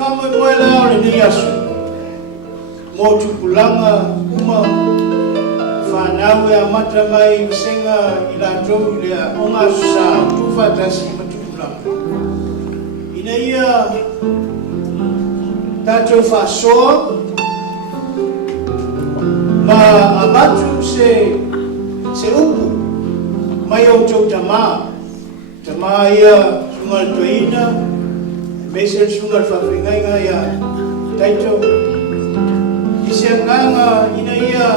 whamoemoela o le nei aso. Mo tupulanga uma whanau e amata mai senga I lātou I lea o ngā susa tūwhatasi ma tupulanga. Ina ia tātou whasoa ma abatu se upu mai o tau tamā. Tamā ia sungal toina, mesel sungal whawhingainga ia taito. Isia nganga ina ia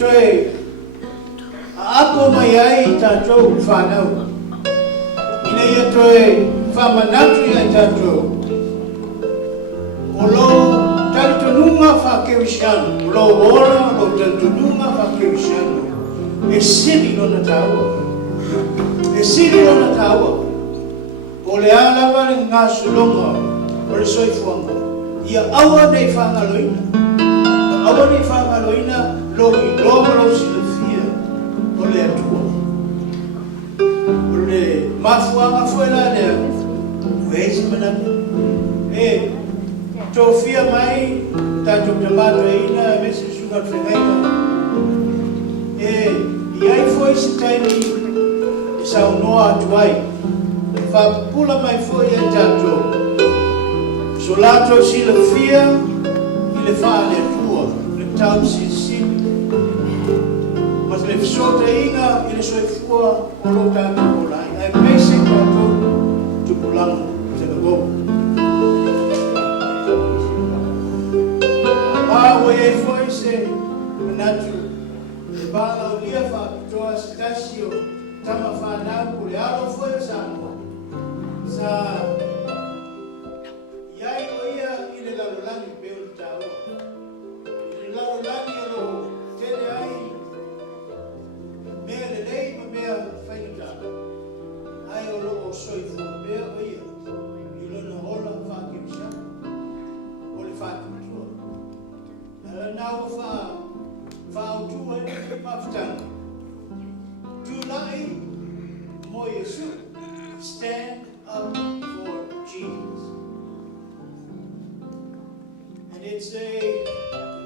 toi ako mai ai tātou whanau. Ina ia toi whamanatu ia tātou. O lo tātununga whakewishan, o lo ora o tātununga whakewishan. E siri no na taua. E siri no na taua. O le alawa le ngā sulonga, o le soifuanga. Ia awa nei whangaloina. Awa nei whangaloina, lo I lomalo si le fia, o le atua. O le mafuanga fuela lea, uezi manami. E, tō fia mai, tātou tamato eina, mese sunga whengaina. Iai foi se taimi I sa unoa atuai. Whapula mai foi e tātou. So lātou si le fia, I le whāle atua, le tau si sini. Mas le fisota inga, I le soifua, o lo tātou o lai. Ai pese tātou, tupulanga, te lago. Mawe e foi se manatu. Bala o lia whapitoa se tasio tama whanau kore aro foi o Samoa. Sa iai o ia I le lalolani peo le tau. I le lalolani o lo tene ai mea le lei ma mea whainutaka. Ai o lo o soifu mea o ia I lona hola whakimisa o le whakimutua. Nau whautua I mawhtanga. Tūlai mo Yesu, stand up for Jesus. And it's a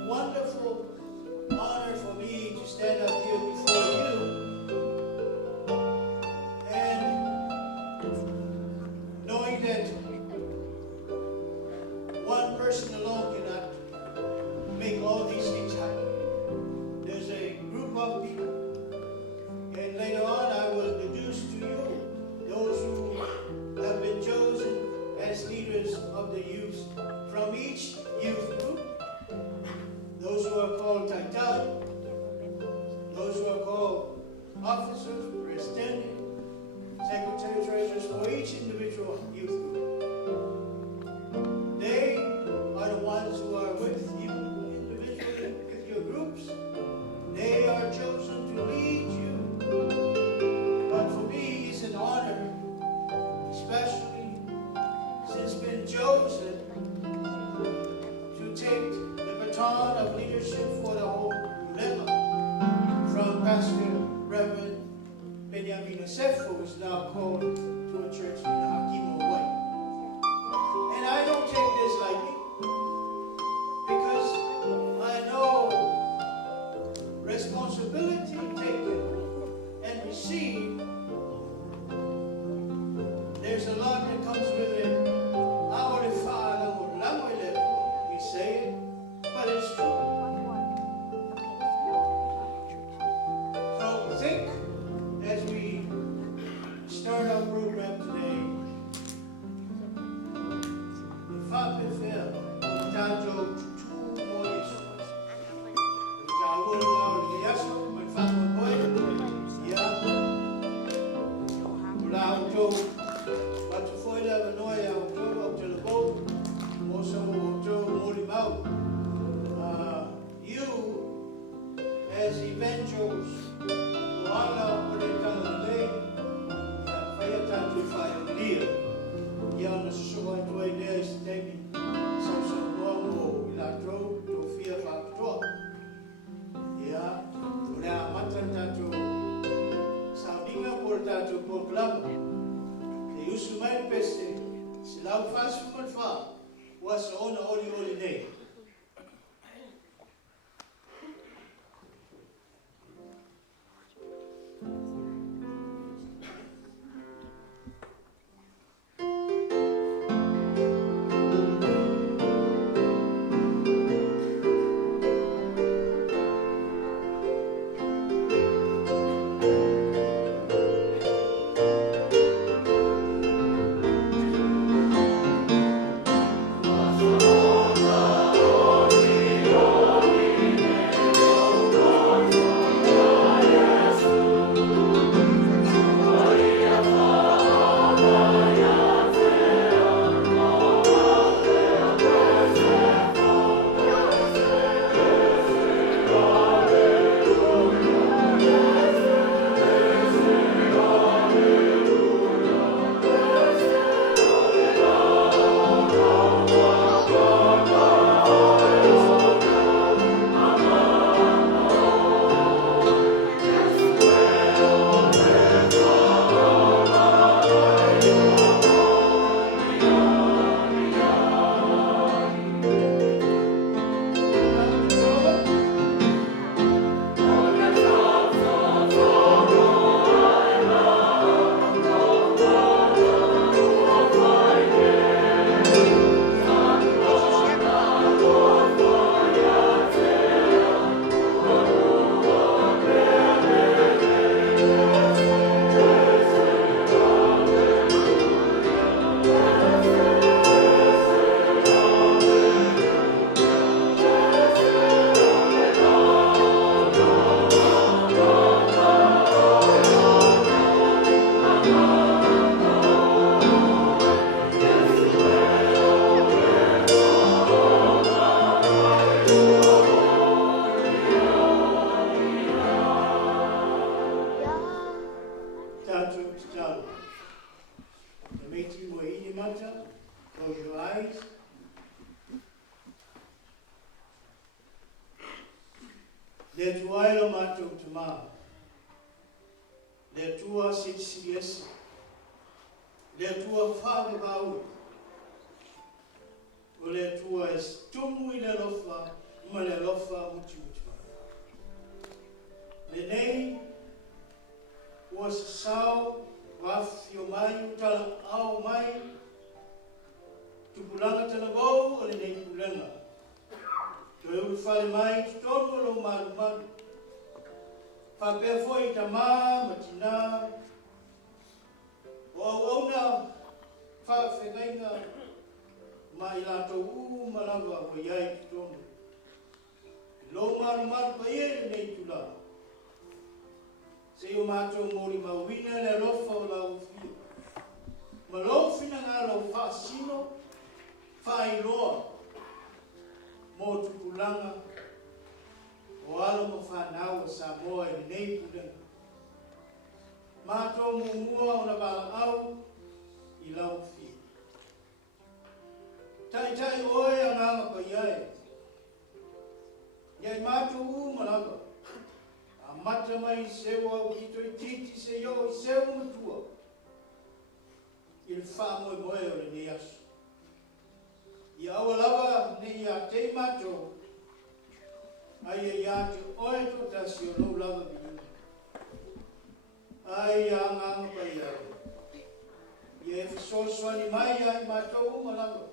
wonderful honor for me to stand up here before you and knowing that one person alone cannot make all these things happen. There's a group of people, and later on I will introduce to you those who have been chosen as leaders of the youth from each youth group. Those who are called Taitai, those who are called officers, president, secretary, treasurers for each individual youth group. They are the ones who are with you individually, with your groups. They are chosen to lead you. But for me, it's an honor, especially since being chosen to take the baton of leadership for the whole Pulega from Pastor Reverend Benjamin Asefo, who is now called to a church in Hakimo Way. And I don't take this lightly, because I know responsibility taken and received, there's a lot that comes with it. We say it, but it's true. So think as we start our program today, if I prefer Tajo to Moyes, I will allow the Yasu, my family boy, yeah, allow Joe, but to find out the noise, I'll go up to the boat. Also, you as evangelists, wala o le kalalei, whaia tātou whaia ia ona susua tuai lea I se teimi, sausanua mo I lātou tō whia whakatoa. Ia, o le amata tātou sauninga po le tātou pōkalama. Te usu mai pese, si Now fast food was on the holy day. Close your eyes. Le tua ilo mātou te mā. Le tua sitisiesi. Le tua whāre vāu. O le tua es tumu i le lofa, ma le lofa muti muti mā. Le nei, ua sasau, wafi o mai, utala au mai, tupulanga tala gou, o le nei pulenga. Ko e uru whale mai, ki tono lo maru maru. Whapea foi ta mā, matina. O au auna, whawhengainga, ma i lato malawa o iai ki tono. Lo maru maru pa iere nei tula. Se o mātou mori mawina le lofa o lau fia. Ma lau fina ngā lau whaasino, whailoa. Mō tupulanga, o alo mo whanau a Samoa e nei pulenga. Mātou mumua o na wala au i lau fia. Tai tai oe a nganga pa iai. Iai mātou malawa. A mata mai sewa o kito i titi se yo i sewa matua. I le wha moe moe o le ne asu. I awa lava ne ia te mato, ai e ia te oe to tasi o lau lava bihina. Ai a nganga pa ia. I e fisoswani mai ai mato uma lava.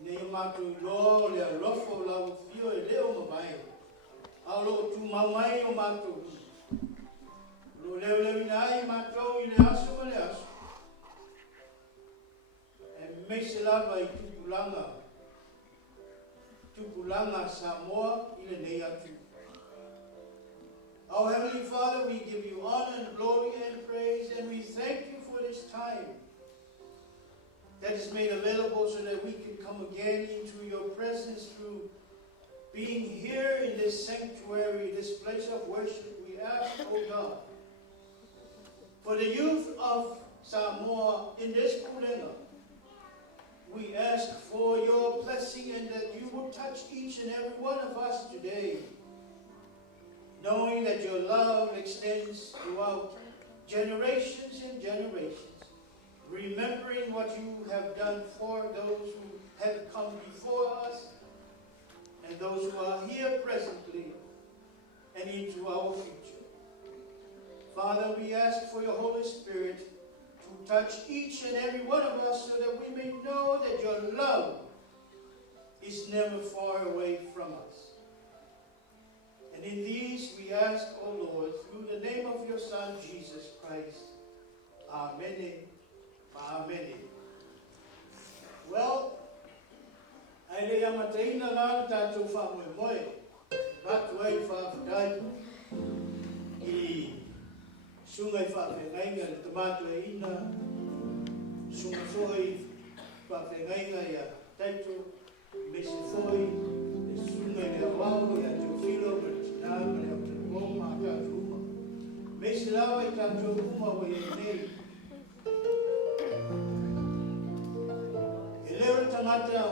Ne i mato i loa o le alofo o lau fio e leo mabai. Au lo tu mai o mato. Lo leo leo ina ai mato i le aso ma le aso. Me se lava i tupulanga Samoa i le nei atu. Our Heavenly Father, we give you honor and glory and praise, and we thank you for this time that is made available so that we can come again into your presence through being here in this sanctuary, this place of worship. We ask, O God, for the youth of Samoa in this Pulega. We ask for your blessing and that you will touch each and every one of us today, knowing that your love extends throughout generations and generations. remembering what you have done for those who have come before us and those who are here presently and into our future. Father, we ask for your Holy Spirit to touch each and every one of us so that we may know that your love is never far away from us. And in these we ask, O Lord, through the name of your Son, Jesus Christ. Amen. Amen. Well, ai le amateina la tātou whamoe batu ai whawhitai I sungai whawhengainga le tomato e ina sunga foi whawhengainga ia taito mese foi le sungai le awau ia te whilo me tina me le o te ma tātou uma mese lawa I tātou uma o e nei e leo tangata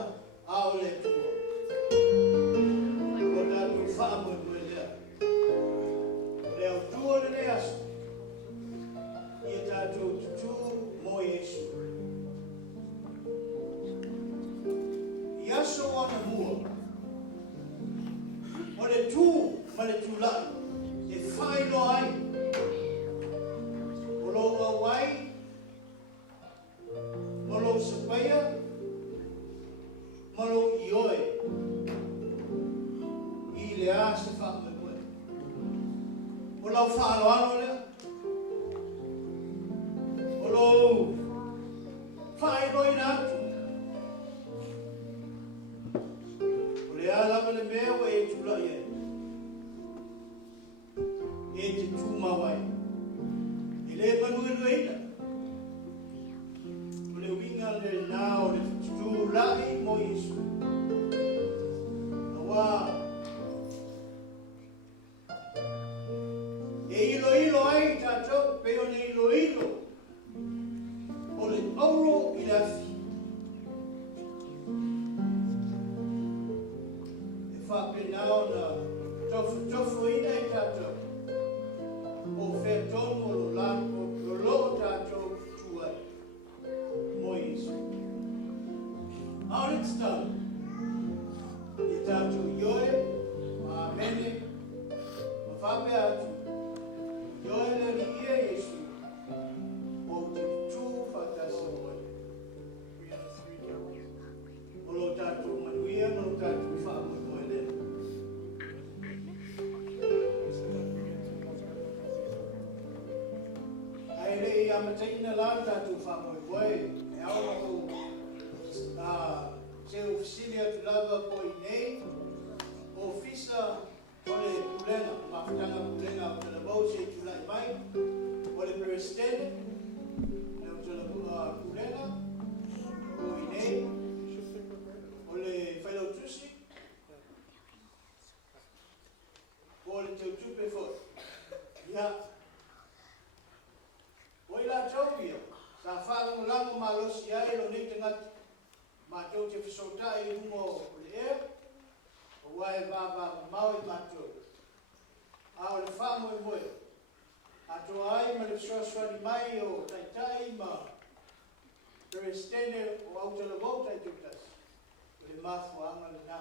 ao le tua. O tātou whaamoe moe lea. Leo tua le le asu. Ia tātou tutu mo Yesu. I aso ana mua. O le tū ma le tūlai. E whaino ai. O lo wawai. Mo lo sapaya. Malo ioe I le a se whaame moe. O lau whaaro ano lea. O lau whaeroi na atu. O le a lava le mea wa e tula ia. E te tū mawai. E le manui lueina. O le winga le nao le tū lai mo Yesu. Awa. E ilo ai tātou, pe o ne ilo. O le auro I lafi. E whapenao na tofu ina I tātou. O whetonu o lo lako, o lo tātou tuai. Mo Yesu. How it's done. I tātou ioe, ma amene, ma whape atu. Ioe le li ia Yesu. O te tū whatasa moe. O lo tātou manuia, ma lo tātou whamoe moe le. Ai le I amateina la tātou whamoe moe. E awa o se oficilia tu lava po I nei, ofisa o le Pulega, mawhitanga Pulega Autalavou se tu lai mai, o le Presidente, le Autalavou Pulega, o I nei, o le Whailau Tusi, o le Teu Tupe Fot. Ia, o I la taupia, sa whalango malosi ai lo nei te ngati, mātou te whisota I ungo le ea, o wae vāvā mau I mātou. A o le whāmoe moe, ato ai ma le wsuaswani mai o taitai ma Presidente o Autalavou tai tutas, o le mafuanga le nā,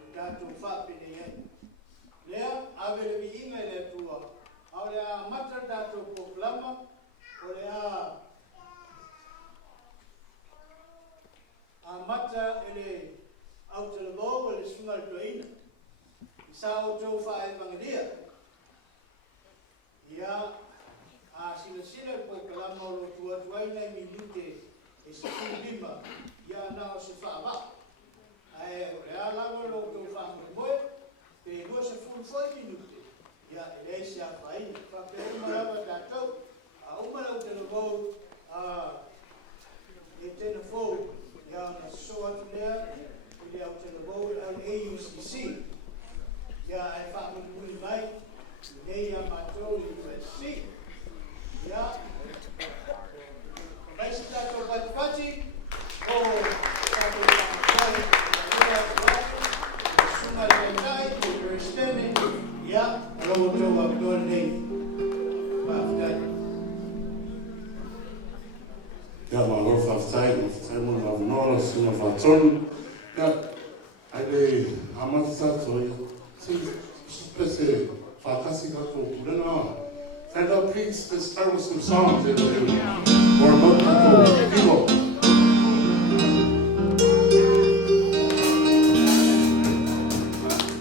o tātou whāpene iai. Lea, awe le viinga I le atua, a o le a matra tātou poklama, o le a mata ele Autalavou ele sunga le toina. I sa o tau whae mangaria. Ia a sila po kalama o lo tuatuaina I minute e siku lima. Ia na o se whaaba. Ae o le a lawa lo tau whae moe, pe lua se fulfoi minute. Ia ele se a whaina. Whape umarawa tātou, a umara Autalavou Etena fōu. Ia na soa tu lea, I le Autalavou al AUCC. Ia e whaamuri mai, I nei a mātou I USC. Ia, mai si tātou patipati, o tātou whaamuri, sunga le tai, I Presidente, ia, roto a kore nei, whaafitai. Ja, maar over afzijden, of zij moeten af nodig zijn of wat zon. Ja, hij amat zat zo. Zie, specie, fantastisch dat we doen nou. And please, let's start with some songs that we're about to go.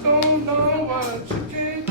Don't know what you did.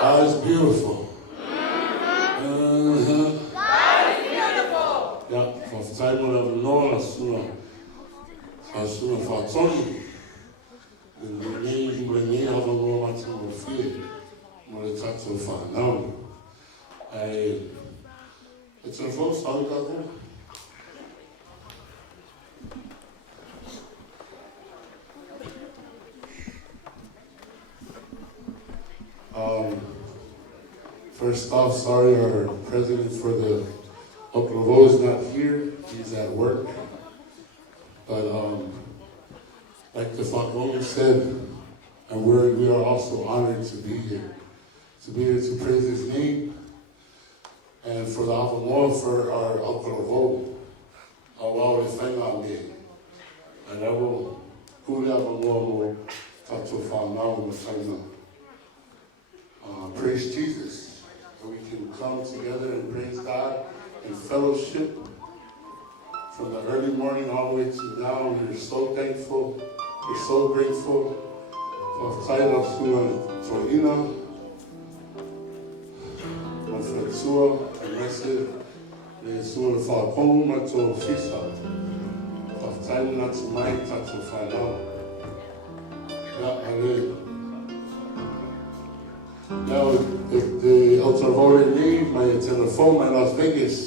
God is beautiful. God is beautiful. Ja, Simon of Nola Suna, Suna Fatson, and the name Brenny of a woman to fear, Molitato Fanam. It's a false Autalavou. First off, sorry, our president for the Autalavou is not here. He's at work. But like the Falcone said, and we are also honored to be here to praise his name, and for the Autalavou, for our Autalavou, Awau Efena me, and I will Pulega LA Saute. Praise Jesus, so we can come together and praise God in fellowship from the early morning all the way to now. We're so thankful, we're so grateful for Taila Suna Toina, Mafratsua, and Messi, the Suna Falcone, Mato Fisa, of Taila Natsumai, Tato Fanao. Now, the Autalavou name, my telephone, my Las Vegas.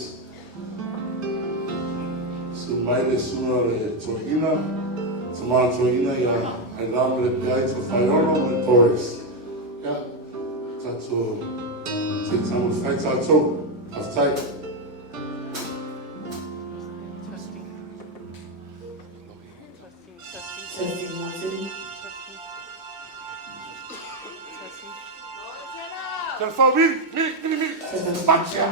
Sumaile Suna Toina, Tama Toina, ya, I love the Piai to Fayolo and Taurus. Yeah, Tato, take some fight, Tato, of tight. Testing, Martin. Telephone, mili, Patia,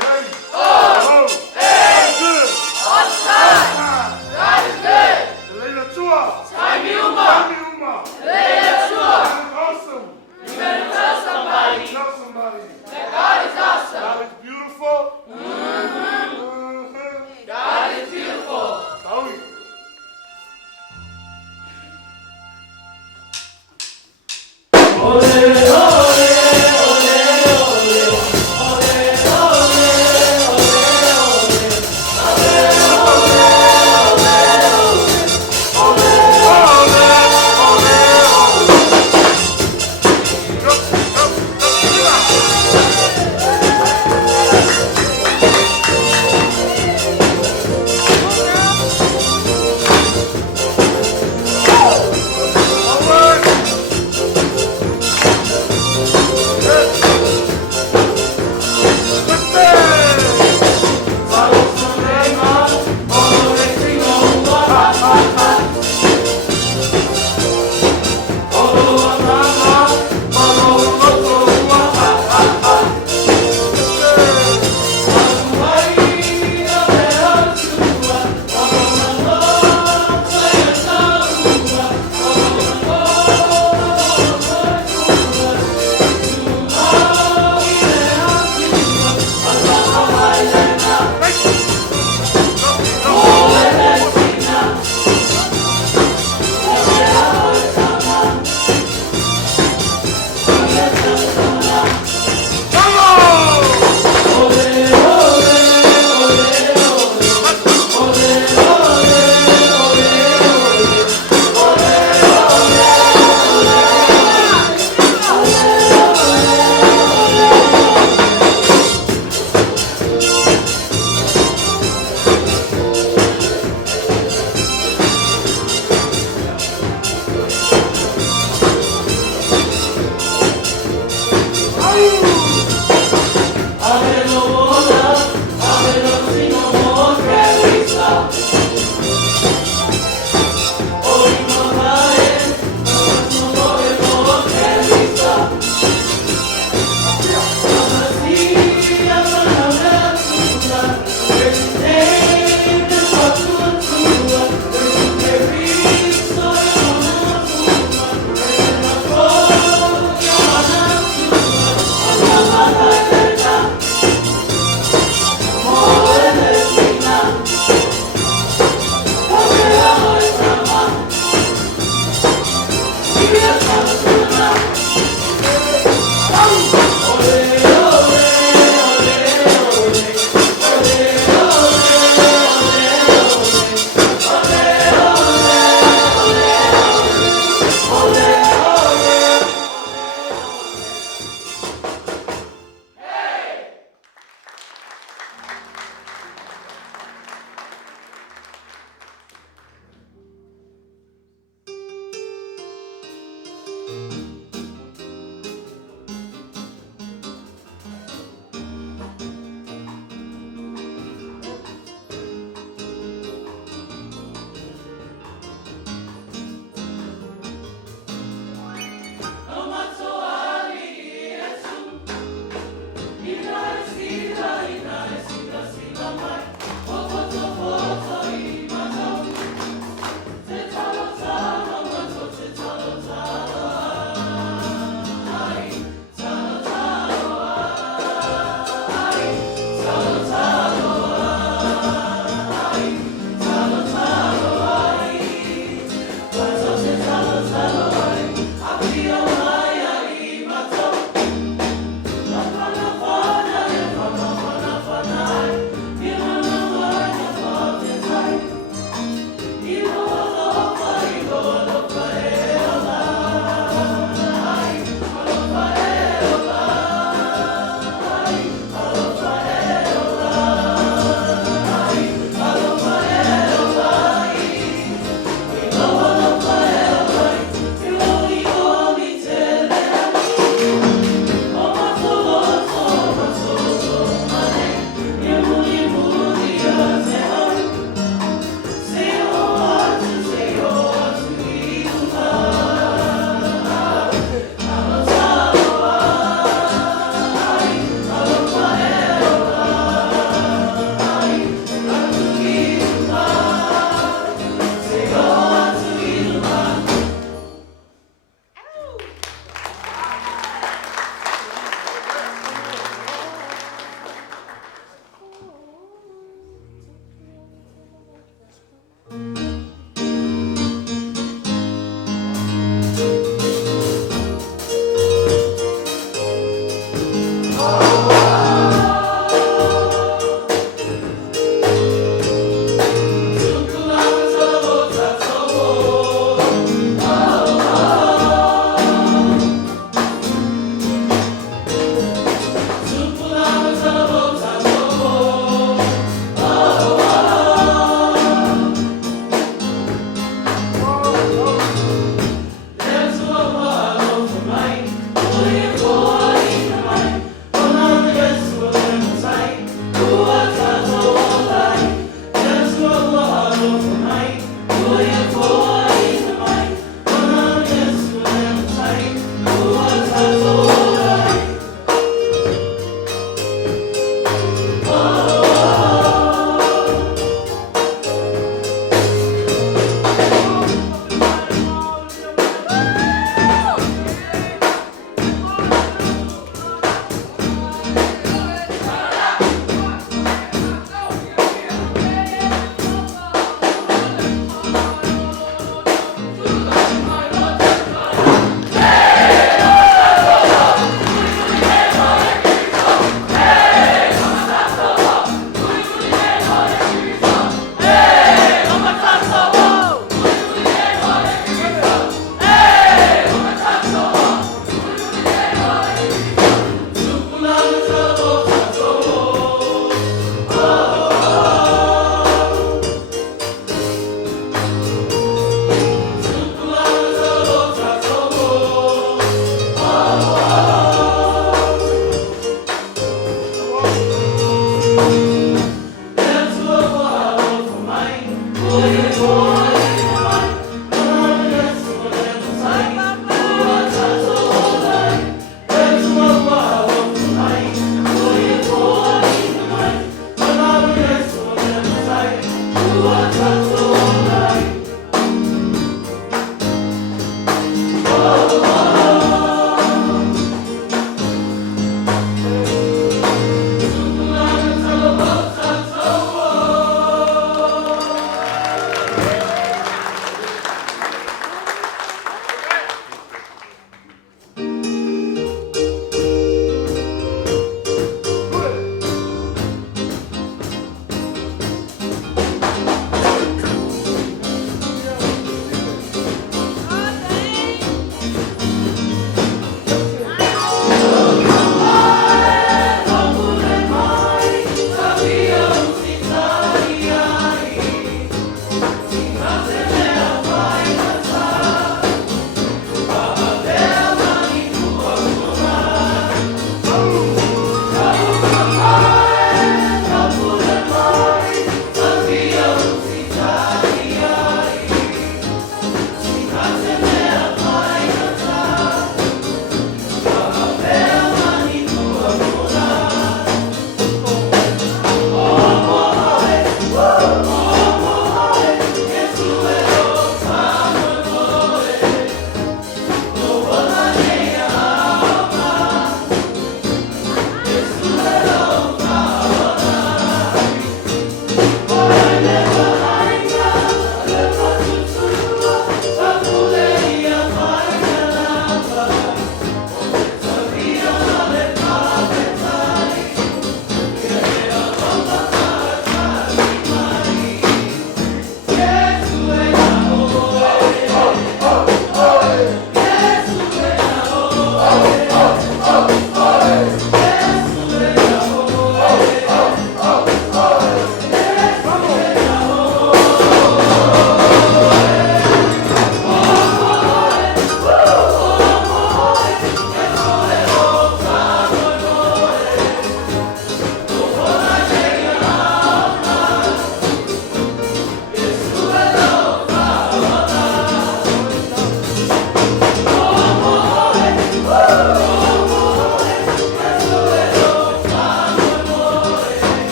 ready? Oh, hey, Good. awesome, God is good, Elena Tua, time Uma, Leia Chua, awesome. you better tell somebody Tell somebody. that God is awesome, God is beautiful. God is beautiful. Sorry. Ole, ole, ole, ole, ole, ole, ole.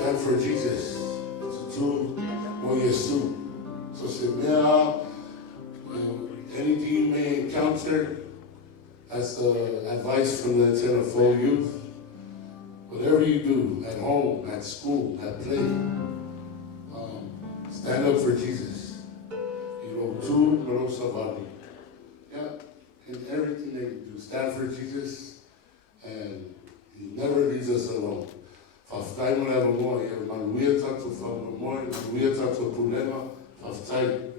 Stand for Jesus. Tu mo Yesu. So say, anything you may encounter as advice from the Etena full youth, whatever you do at home, at school, at play, stand up for Jesus. Tu mo savali. Yeah, in everything that you do, stand for Jesus, and He never leaves us alone. Faftai mo leva mo, manuia tato fa mo, manuia tato problema, faftai.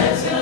Etena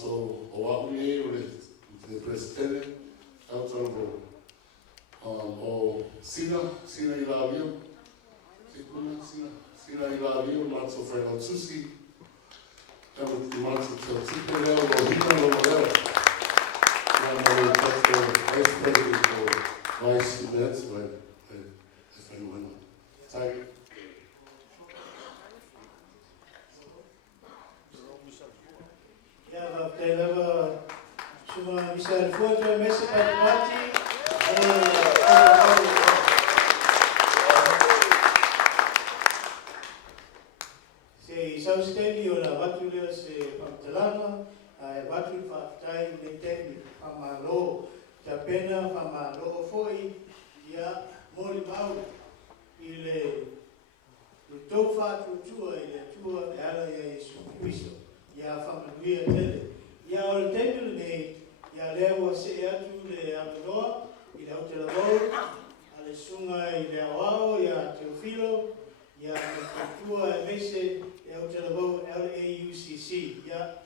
so Oahu o le presidente, Autalavou. O Sina I love you. Sina I love you, Matso Fernando Susi. Matso Pulega LA Saute. That's the vice president for vice events, but if anyone type. Ja, wat we hebben zomaar we zijn voor de mensen bij de party. Se sau stemi ora watu lea se pamtalana, watu whaatai le temi whamalo, ta pena whamalo foi, ia mori mau I le tau whātutua I le tua e ala ia Yesu Christo, ia whamanuia tele. Ia o le temi nei, ia lewa se atu le amanoa, I le Autalavou, a le sunga I le awao, ia Teofilo, ia le tua e mese, Autalavou LA Saute, ia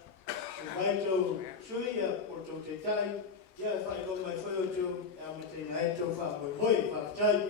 Sumaito Sui, ia Porto Tetai, ia whaiko mai whaiotu, ia matena eto whamoimoi, whaatai.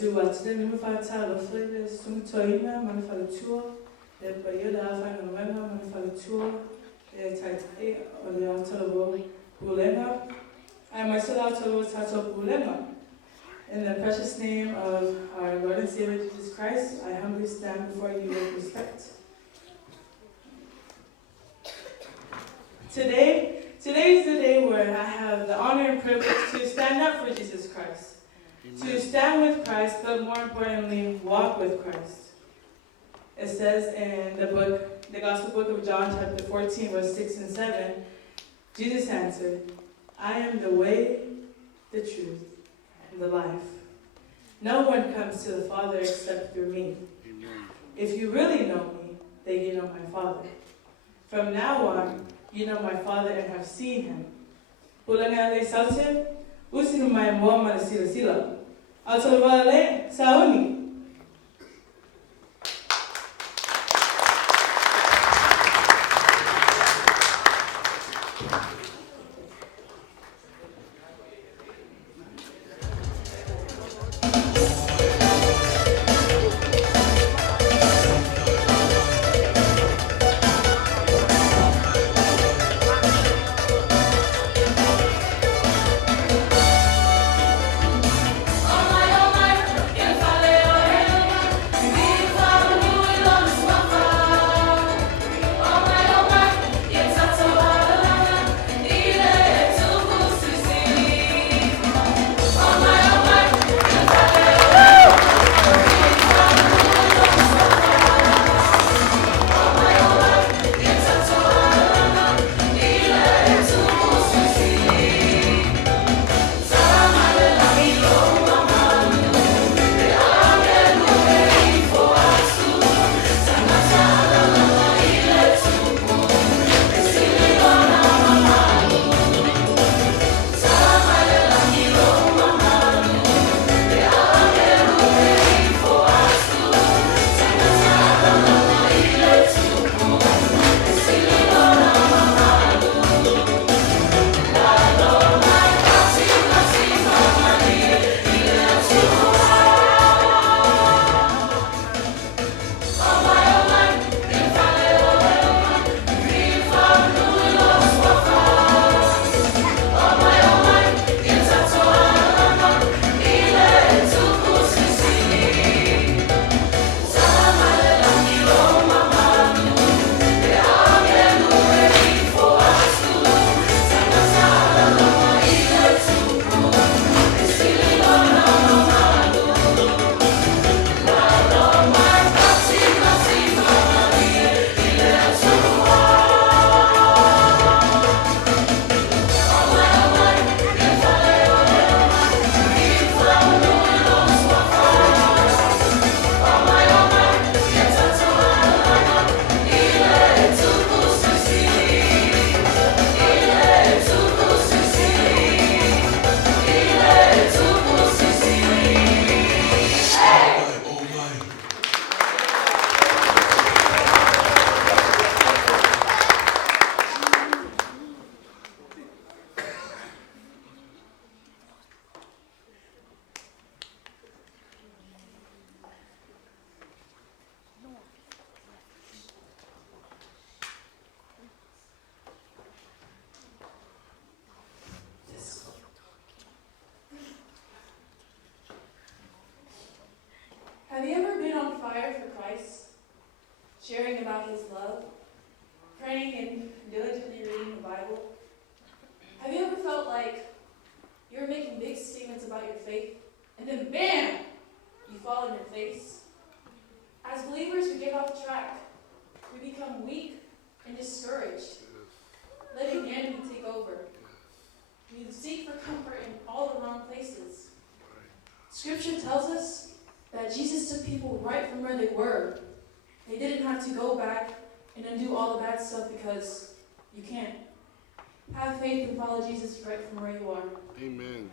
Tu watne nummer fata lo frede sum toina man falatua e paiola fa no mema man falatua e tai o le Autalavou Pulega. I myself Autalavou Tato Pulega. In the precious name of our Lord and Savior Jesus Christ, I humbly stand before you with respect. Today is the day where I have the honor and privilege to stand up for Jesus Christ. To stand with Christ, but more importantly, walk with Christ. It says in the Gospel book of John, chapter 14, verse 6 and 7, Jesus answered, I am the way, the truth, and the life. No one comes to the Father except through me. If you really know me, then you know my Father. From now on, you know my Father and have seen him. Pulega LA Saute, usinu mai moa ma sila sila. Autalavou LA Saute. Oh my, can fale sharing about his love, praying and diligently reading the Bible. Have you ever felt like you're making big statements about your faith, and then bam, you fall in your face? As believers, we get off track. We become weak and discouraged, letting the enemy take over. We seek for comfort in all the wrong places. Scripture tells us that Jesus took people right from where they were. They didn't have to go back and undo all the bad stuff because you can't. Have faith and follow Jesus right from where you are. Amen.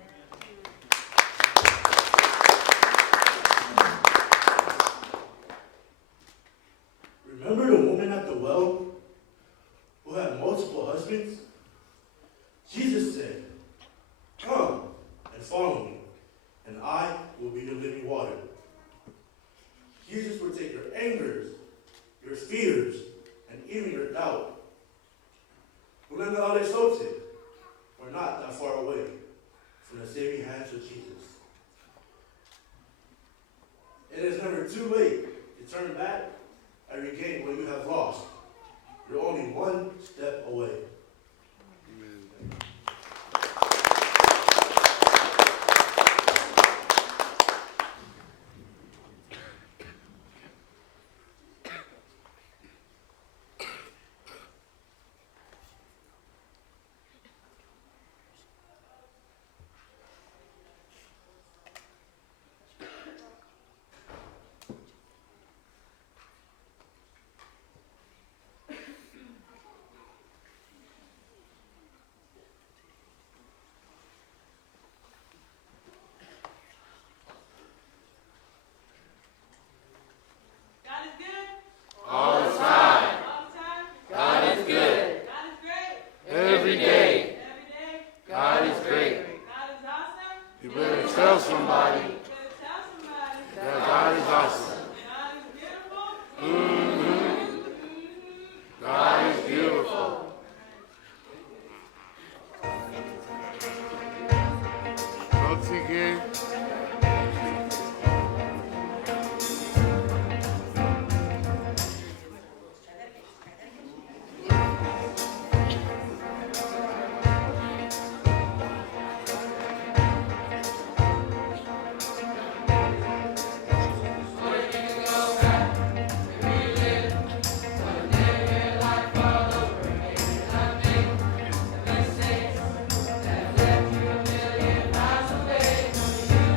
Remember the woman at the well who had multiple husbands? Jesus said, "Come and follow me, and I will be the living water." Jesus will take your angers, your fears, and even your doubt. Pulega LA Saute, we're not that far away from the saving hands of Jesus. It is never too late to turn back and regain what you have lost. You're only one step away. God is good. All the time. All the time. God is good. God is great. Every day. Every day. God is great. God is awesome. You better tell somebody You better tell somebody. that God is awesome. God is beautiful. God is beautiful. Once again, Thank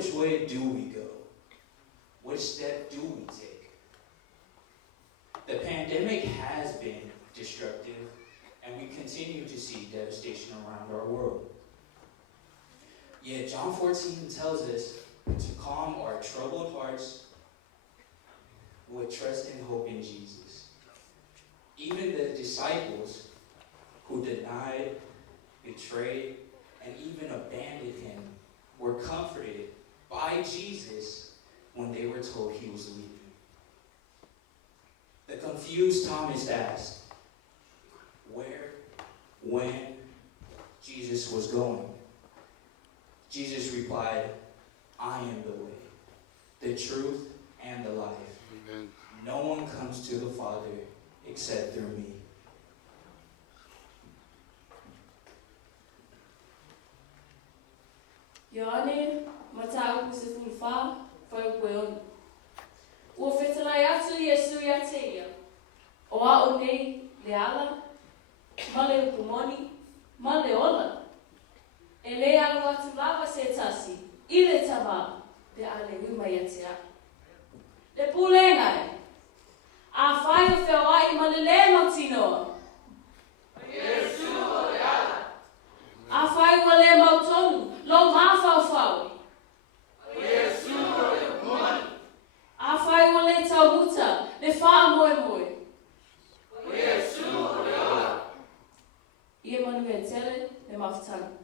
which way do we go? Which step do we take? The pandemic has been destructive, and we continue to see devastation around our world. Yet John 14 tells us to calm our troubled hearts with trust and hope in Jesus. Even the disciples who denied, betrayed, and even abandoned him were comforted by Jesus when they were told he was leaving. The confused Thomas asked where, when Jesus was going. Jesus replied, I am the way, the truth, and the life. Amen. No one comes to the Father except through me. Ioane, matau se fulfa, fai pueon. Ua whetalai atu Iesu ia te ia. O a o nei le ala, ma le upumoni, ma le ola. E le alu atu lava se tasi, I le tama, te ale wima ia te a. Le pulenga e. A whai o whiawai ma le le mautinoa. Iesu o le ala. A whai wa le mautonu, lo mawhawhau. Iesu o le moni. A whai wa le tauhuta, le wha moe moe. Iesu o le ala. Ia manu e tele, le mawhtanu. Iesu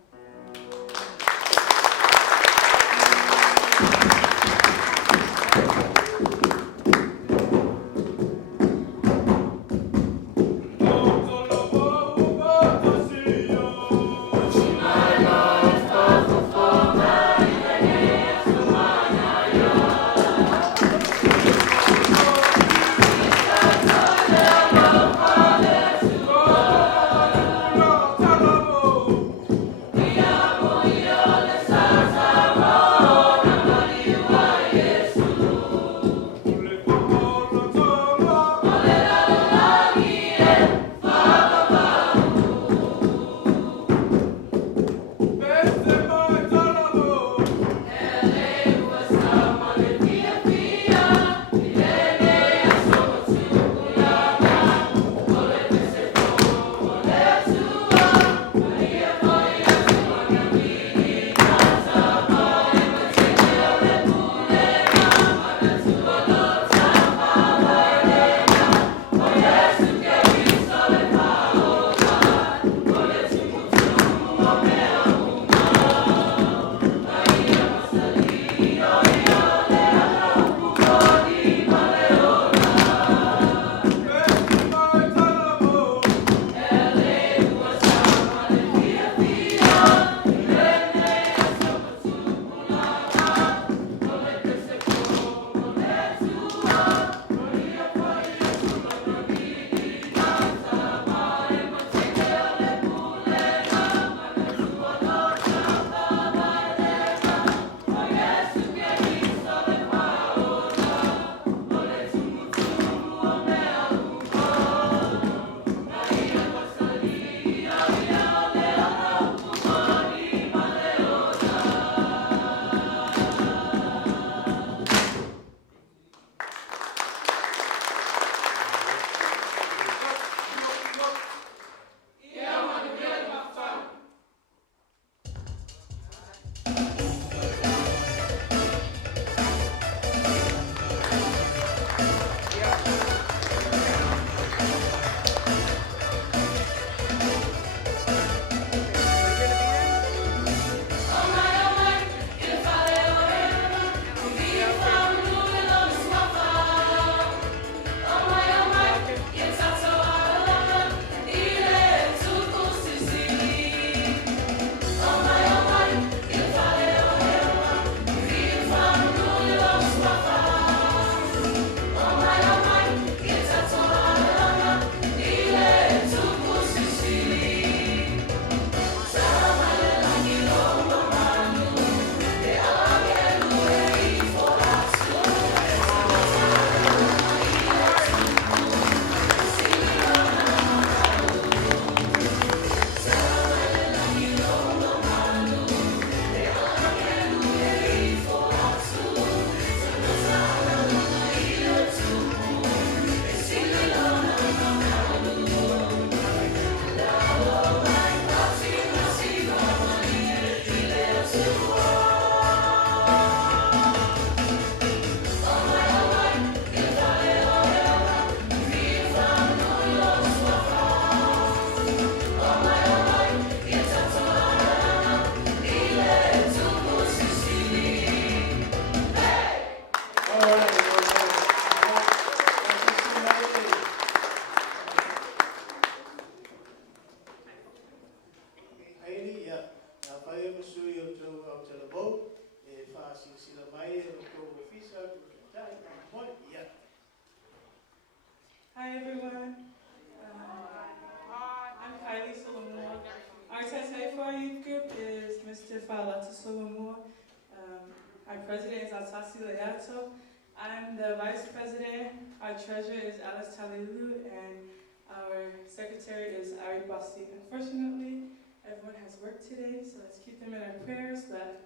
LA Saute. I'm the vice president. Our treasurer is Autalavou, and our secretary is Ari Basti. Unfortunately, everyone has work today, so let's keep them in our prayers, but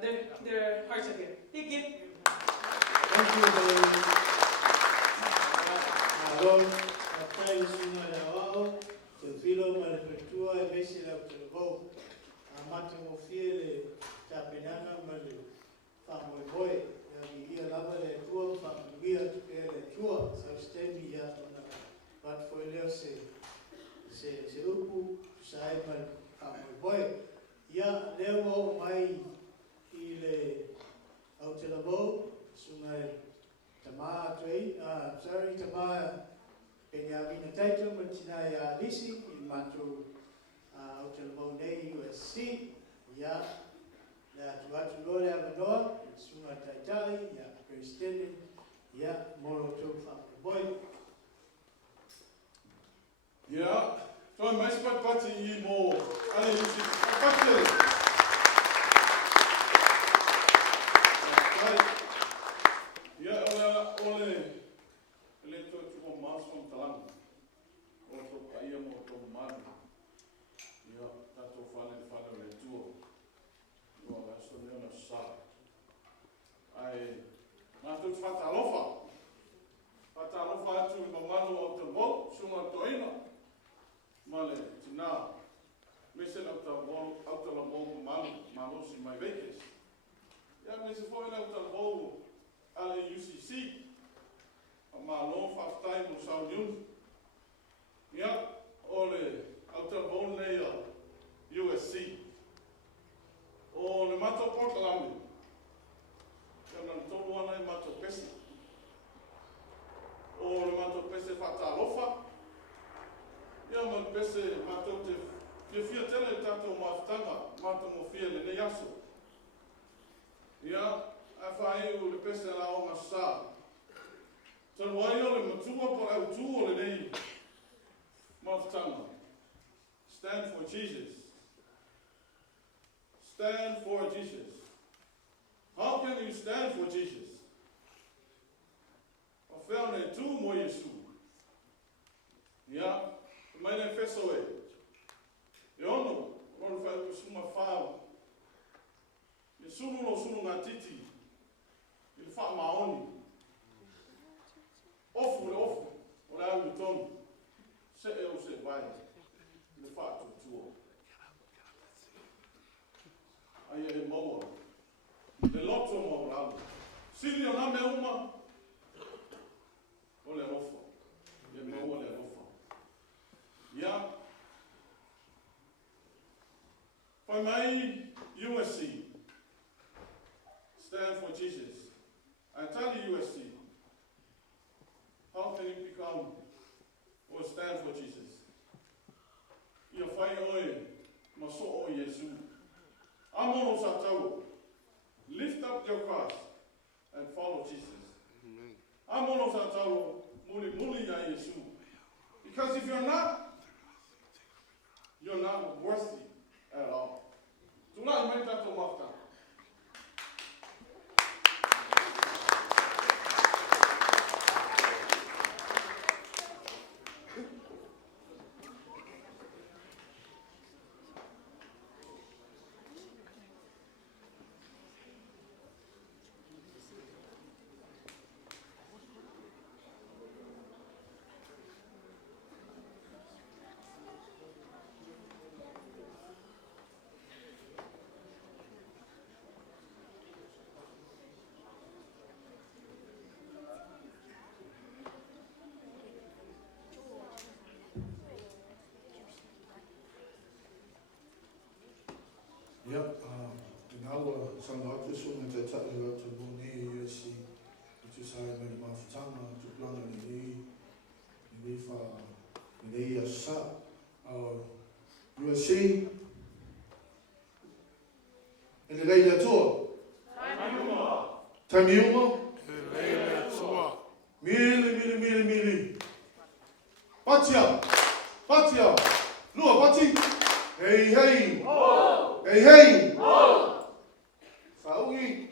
their hearts are here. Thank you. Thank you very much. Alon, atai sunga na wao, te filo ma le petua e mesi la Autalavou. Amata mo fiele tapenanga ma le whamoemoe. Ia ia lava le tua whamuia tuke le tua. Sa stemi ia tona. But for leo se upu sa e ma le whamoemoe. Ia leo o mai I le Autalavou. Sunga tama tuei, tama penyavina taito matina ya lisi I mato Autalavou nei USC ya la tuatu lore avanoa sunga taitai ya Kristene ya moro to boy Ja, toi mais pas parti I mo. Allez, parti. Ole to tu mas from talang. O to paia mo to man. Ja, tato fale le tuo. No, la so ne na sa. Ai, na tu fata alofa. Fata alofa tu no mano o te mo, suma toina. Male, tina. Mesen Autalavou malo si mai vekes. Ja, mesen foi Autalavou LA UCC. Malo faftai mo sauniun. Ja, ole Autalavou LA USC. O le mato portalami. Ja, nan tolu ana I mato pesi. O le mato pesi fata alofa. Ja, man pese mato te fia tele tato maftanga, mato mo fia le ne yaso. Ja, a fai o le pese la o masa. Tano ai o le matua por au tu o le nei maftanga. Stand for Jesus. Stand for Jesus. How can you stand for Jesus? O feone tu mo Yesu. Ja, mai ne feso e. Yono, ono fai ko suma fao. Le sunu no sunu ngatiti. Il fa maoni. Ofu. Ora u ton. Se o se vai. Le fa tuo. Ai e momo. Le lotto mo ralo. Sili ona me uma. Ole ofo. Le mo ole ofo. Ja. For my USC, stand for Jesus. I tell you USC, how can you become or stand for Jesus? Ia fai oe, maso o Yesu. Amono satau. Lift up your cross and follow Jesus. Amono satau, muli ya Yesu. Because if you're not worthy at all. Do not make that to Mafta. Ja, nou zijn we ook dus met het wat we doen hier zie. Het is eigenlijk met maar vertalen te plannen die van die sa. USC. En de reden toe. Tamiuma. Mili. Patia. Lua pati. Hey. Hey. Saúde.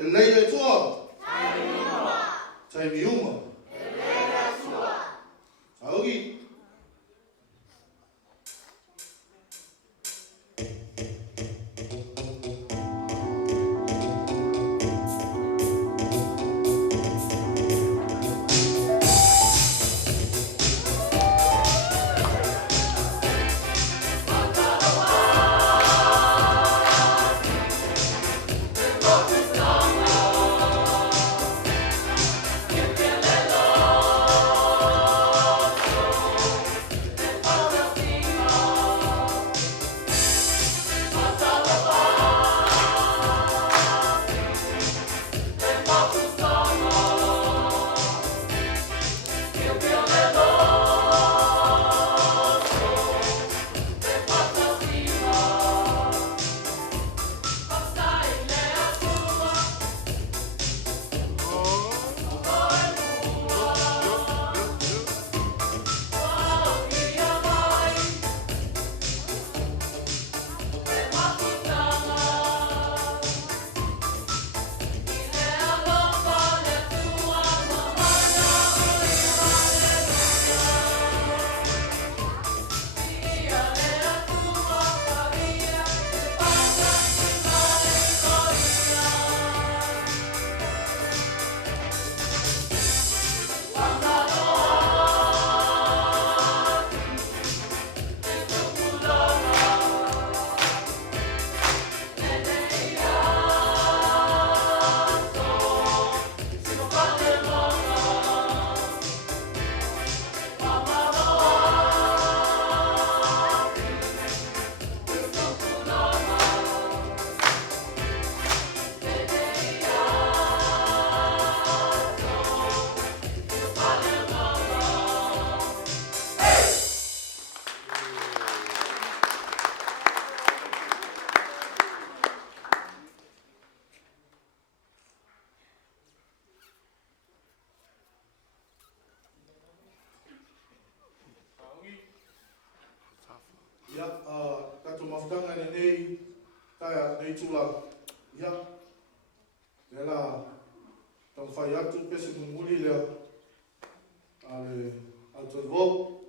LA Saute. Taimiuma. Augi. Ya, katu mafutanga nei kaya nei tula. Ya, nela tamfai atu pesi mumuli lea ale Autalavou.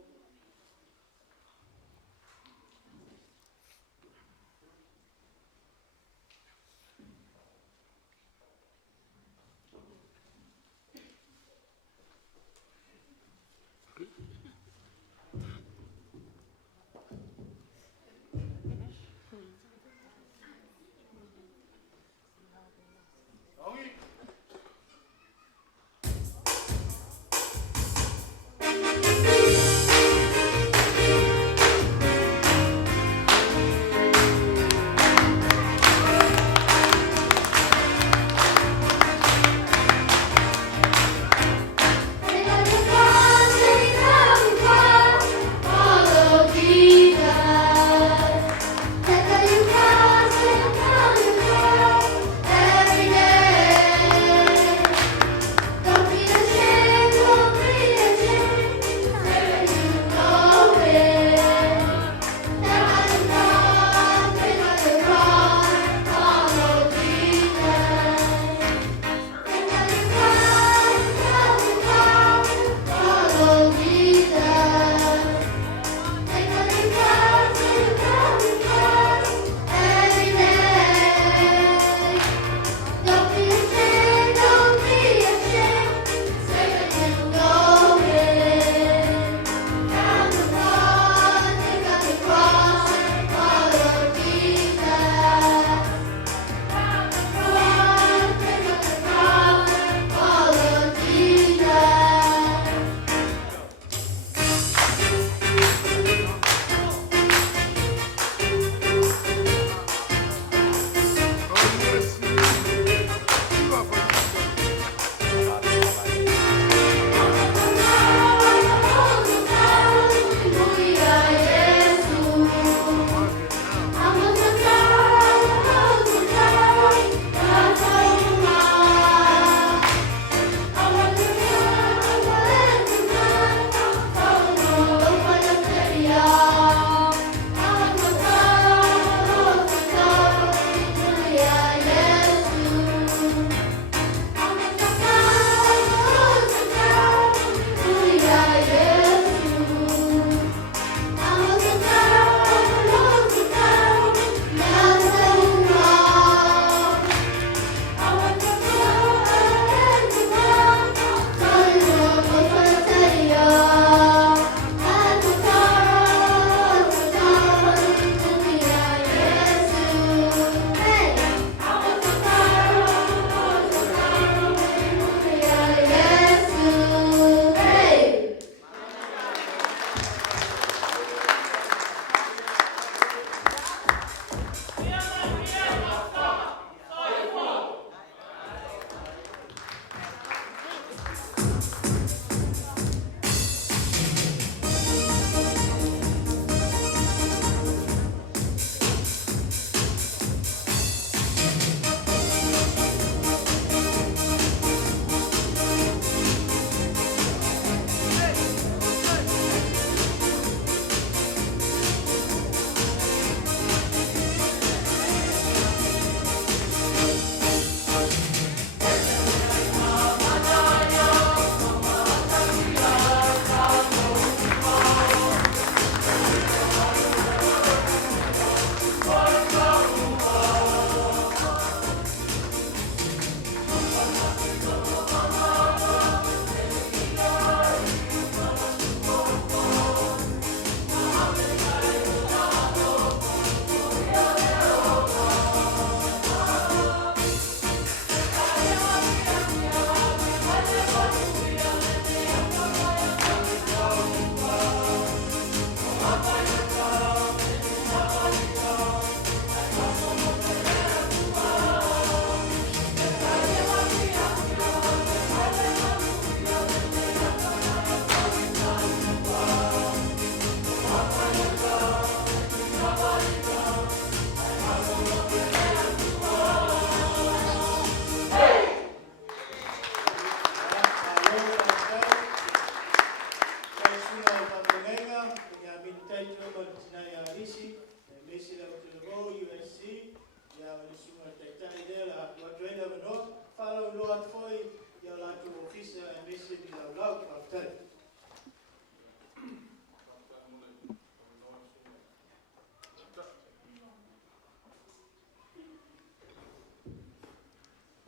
Aui. Etena, ia mintaito ma tina ia risi, mesi la Autalavou, USC, ia le sunga taitai dela, watuena mano, whalau loa foi, ia latu ofisa, mesi bila ulau, waftai.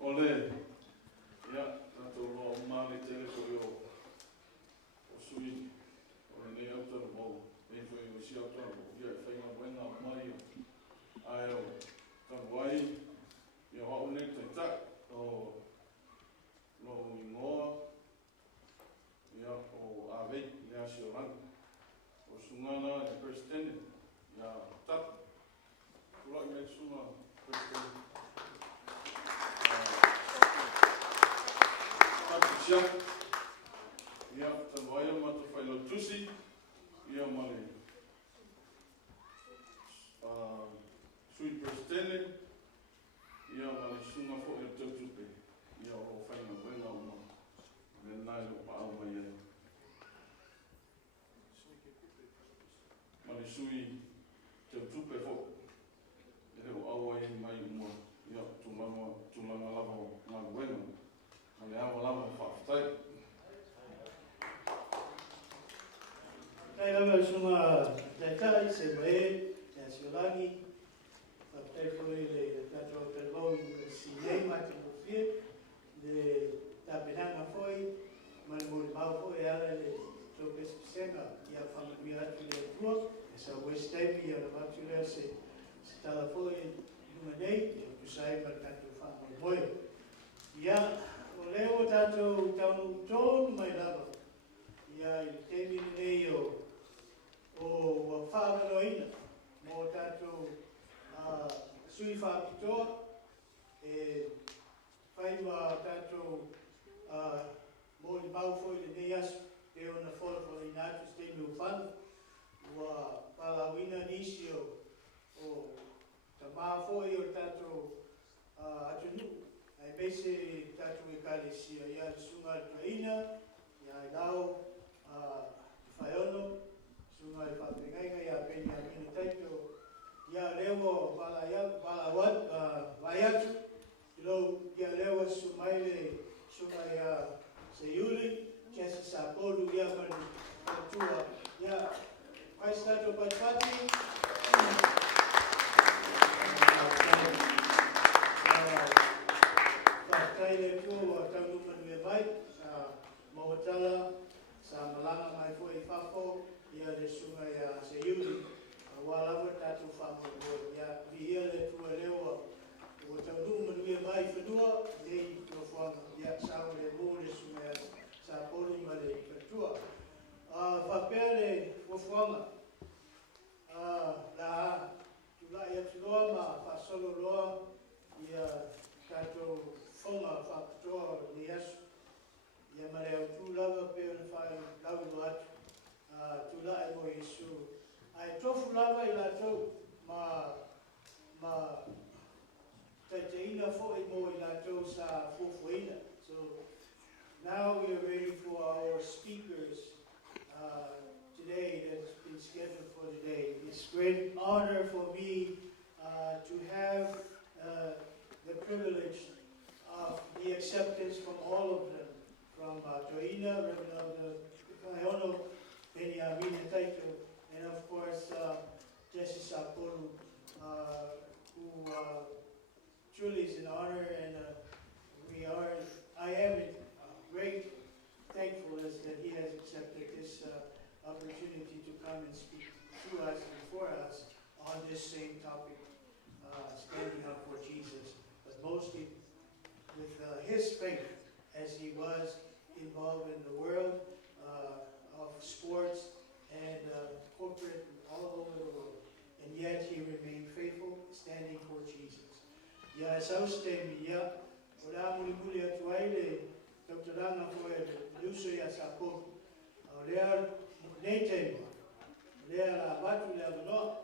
Ole, ia, tato loa umali tele ko o sui, o nei Autalavou, e foi o si Autalavou, ia e whainga wenga mai ai o tanwai, ia hau nei taitak, o lo ingoa, ia o awei, lea si o ranga, o sungana e Kristene, ia tap, kula i mei sunga Kristene. Sia, ia tanwai ma te whailo tusi, ia male sui Kristene, ia male sunga fo e tautupe, ia o whainga wenga o ma, me nai o pa au mai e. Male sui tautupe fo, e o au ai mai uma, ia tulanga lava o ma wenga, male awa lava o whaafitai. Kai lama sunga taitai, se mae, ia siolani, waftai foi le tato Autalavou, si nei mati mofie, le tapenanga foi, man mo le mau foi, ala le toke senga, ia whamanui atu le tua, e sa West Tape, ia la matu lea se tala foi, nunga nei, ia kusai ma tato whamoi moe. Ia, o leo tato taunu tonu mai lava, ia i temi nei o whaamanoina, mo tato sui whaapitoa, e whaima tato mo li mau foi le nei asu, e ona whola whola inatu stemi o whanu, ua palawina nisi o ta maa foi o tato atunu, ai bese tato e kalesia, ia le sunga le praina, ia i lau whaiono, sunga le whapengaiga, ia peni a mini taito, ia lewa vaiatu, ilo ia lewa sumaile, sunga ia seiuli, kiasi sa polu ia mani tua, ia pais tato patpati, Whakatai le tua o taunu manu e mai, sa mawatala, sa malanga mai fo i whafo, ia le sunga ia se iuri, walawa tatu whamoe, ia vi ia le tua lewa, o taunu manu e mai whanua, nei no whanga, ia sao le mo le sunga ia, sa poli ma le whatua. Whapea le whanga, la tula ia tuloa ma whasolo loa, ia tato whonga whakatoa ni asu. Ia mare au tūlava pēr whai lau atu, tūla e mo Yesu. Ai tofu lava I lātou ma taiteina fo I mo I lātou sa fufuina. So now we are ready for our speakers today that's been scheduled for today. It's a great honor for me to have the privilege of the acceptance from all of them, from Joina, Reverend Elder Kaiono, Benjamin Taito, and of course Jesse Sapolu, who truly is an honor, and I am great thankfulness that he has accepted this opportunity to come and speak to us and for us on this same topic, standing up for Jesus, but mostly with his faith as he was involved in the world of sports and corporate all over the world. And yet he remained faithful, standing for Jesus. Ya saustemi ya ora muli atuaile tautaranga foi luso ya sapo. Lea nete lea la batu lea no.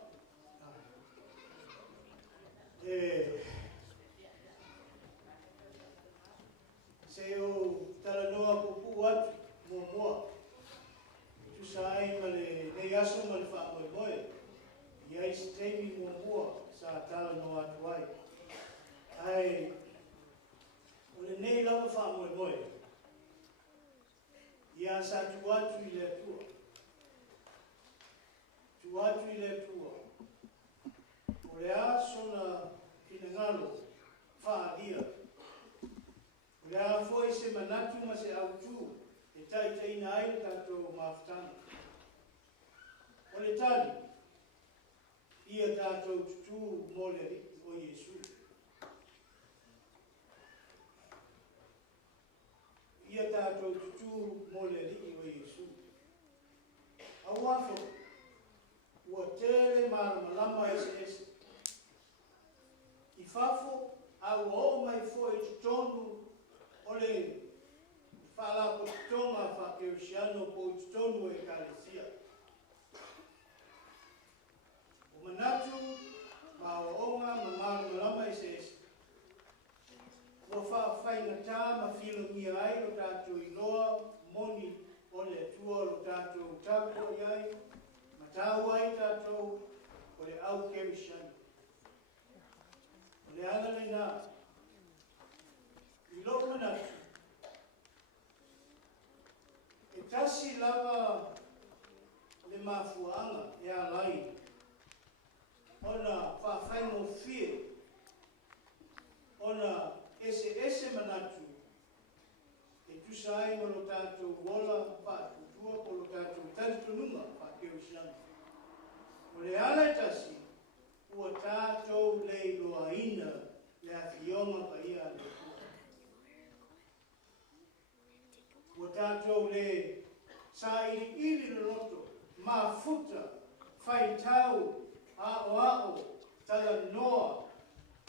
Se o talanoa pupu atu momoa. Tu sai male nei aso mo le whaamoemoe. Ia isi teimi mua sa tala no atu ai. Ai, o le nei lava whaamoemoe. Ia sa tuatu I le atua. Tuatu I le atua. O le aso na kinangalo whaadia. O le a foi se manatu ma se autu. E tai na ai tatou mafutani. O le tali, ia tatou tutu mo le riki o Iesu. Ia tatou tutu mo le riki o Iesu. Au afo, ua tele malamalama ese. I fafo, au o mai foi tutonu o le fala po tonga fa Persiano po tonu e kalesia. O manatu ma o onga ma malama ese. O fa ngata ma filo mi ai o tatu iloa moni o le tua o tatu tapo ai ma tau ai tatu o le au Persiano. O le ala le na ilo manatu e tasi lava le mafuanga e alai. Ona whawhaingo fie. Ona ese manatu. E tusai mono tātou wola whātutua polo tātou tatutununga whākeusiana. O le ala tasi, ua tātou le loaina le awhionga pa ia le tua. Ua tātou le sairi le roto, mafuta, whaitau, ao, tala noa,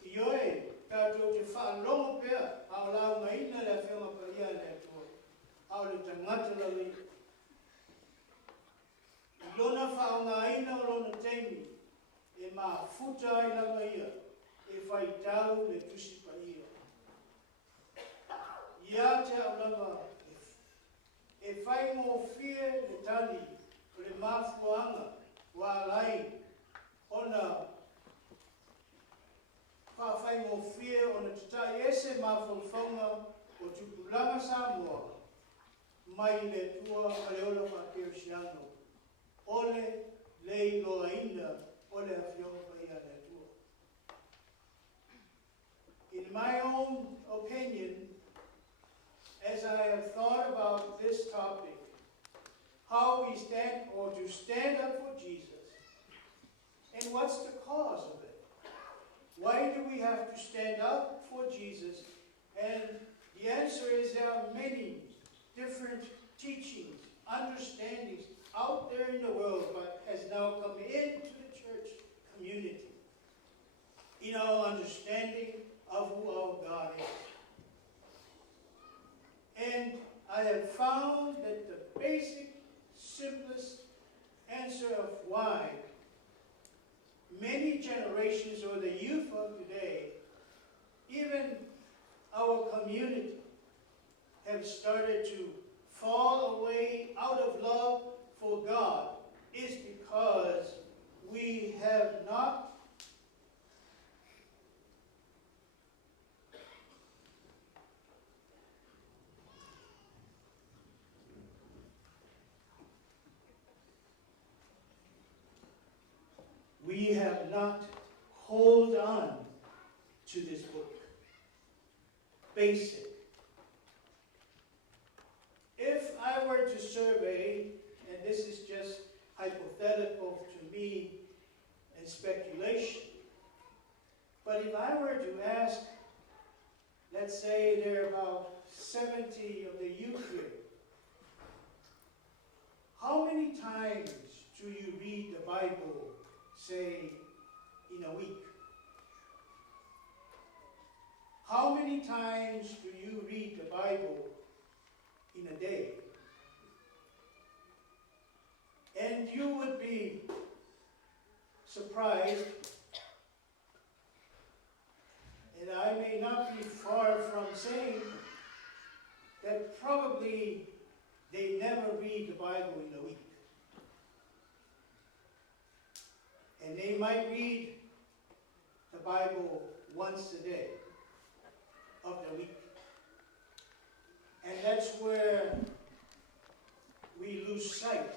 I oe, tātou te whaalongo pēr, ao lau ngaina le awhionga pa ia le tua. Ao le tangata la li. I lona whaongaina o lona teimi, e mafuta ai langa ia, e whaitau le tusi pa ia. Ia te au lava, e whai mō fie le tali, o le mafuanga, wa lai, ona whai mō fie, ona tutai ese mawhauwhaunga o tupulanga Samoa, mai le tua a le ola whakeusiano, ole le loaina, ole a whionga pa ia le tua. In my own opinion, as I have thought about this topic, how we stand or to stand up for Jesus, and what's the cause of it? Why do we have to stand up for Jesus? And the answer is there are many different teachings, understandings out there in the world, but has now come into the church community in our understanding of who our God is. And I have found that the basic, simplest answer of why many generations or the youth of today, even our community, have started to fall away out of love for God is because we have not hold on to this book. Basic. If I were to survey, and this is just hypothetical to me and speculation, but if I were to ask, let's say there are about 70 of the youth here, how many times do you read the Bible, say, in a week? How many times do you read the Bible in a day? And you would be surprised, and I may not be far from saying that probably they never read the Bible in a week. And they might read the Bible once a day of the week. And that's where we lose sight.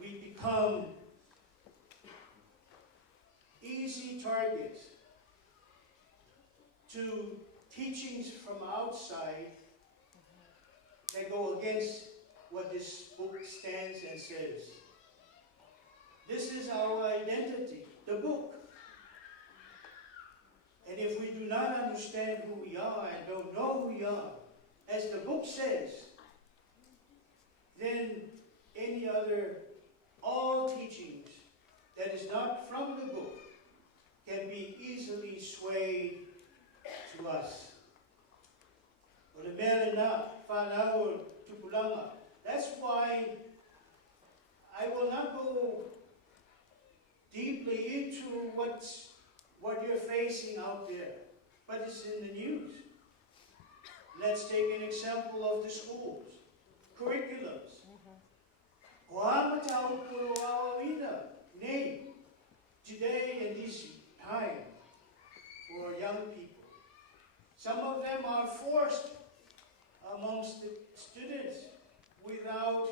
We become easy targets to teachings from outside that go against what this book stands and says. This is our identity, the book. And if we do not understand who we are and don't know who we are, as the book says, then all teachings that is not from the book can be easily swayed to us. That's why I will not go deeply into what you're facing out there, but it's in the news. Let's take an example of the schools, curriculums. Today in this time for young people, some of them are forced amongst the students without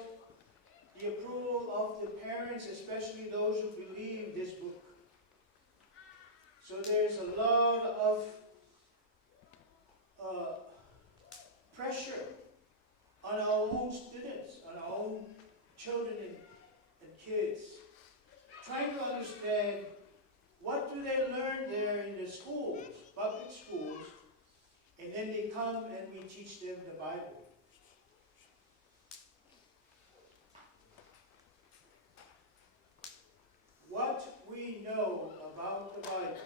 the approval of the parents, especially those who believe this book. So there's a lot of pressure on our own students, on our own children and kids, trying to understand what do they learn there in the schools, public schools, and then they come and we teach them the Bible. What we know about the Bible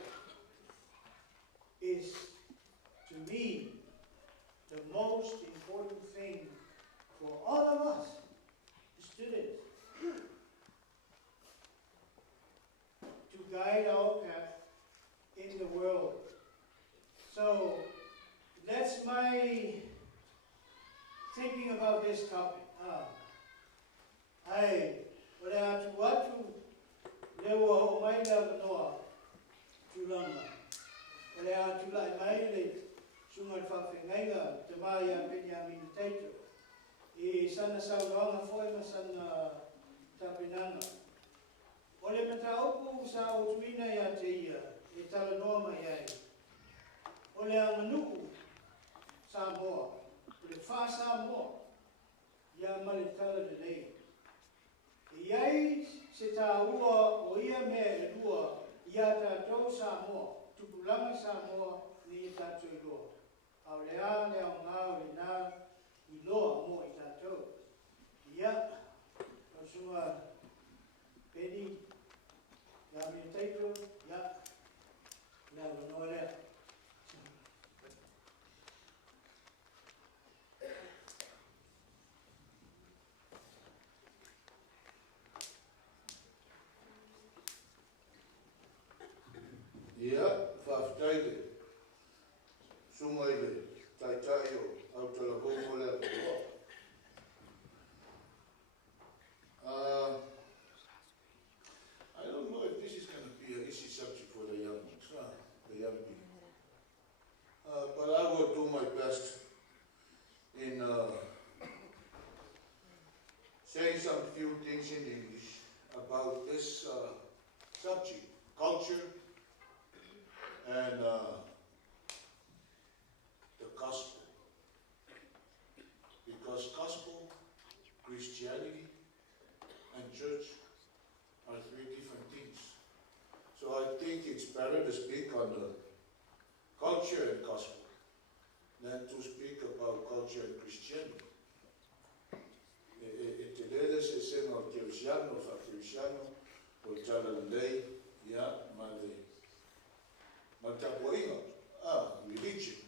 is, to me, the most important thing for all of us, the students, to guide our path in the world. So that's my thinking about this topic. Lewa mai la noa tulanga. Wala tulai mai le sungai whawhengainga te mai a Benjamin Taito. E sana sauronga foi ma sana tapinanga. O le mataupu sa o tuina ia te ia, e tala noa mai ai. O le amanuku sa moa, o le wha sa moa, ia male tala de nei. Iai se tā ua o ia mea le lua, ia tātou sa moa, tupulanga sa moa, ni i tātou i loa. Au lea lea o ngā o le nā i loa mo i tātou. Ia, o sua peni, ia me teiko, ia, lea wanoa lea. Ia, whawhitaile, sungaile, taitai o Autalavou Pulega LA Saute. I don't know if this is going to be an easy subject for the young ones, the young people. But I will do my best in saying some few things in English about this subject, culture, and the gospel. Because gospel, Christianity, and church are three different things. So I think it's better to speak on the culture and gospel than to speak about culture and Christianity. E te lele se sema o Kerisiano, o Whakerisiano, o tala lei, ia, ma le Matapoina, religion.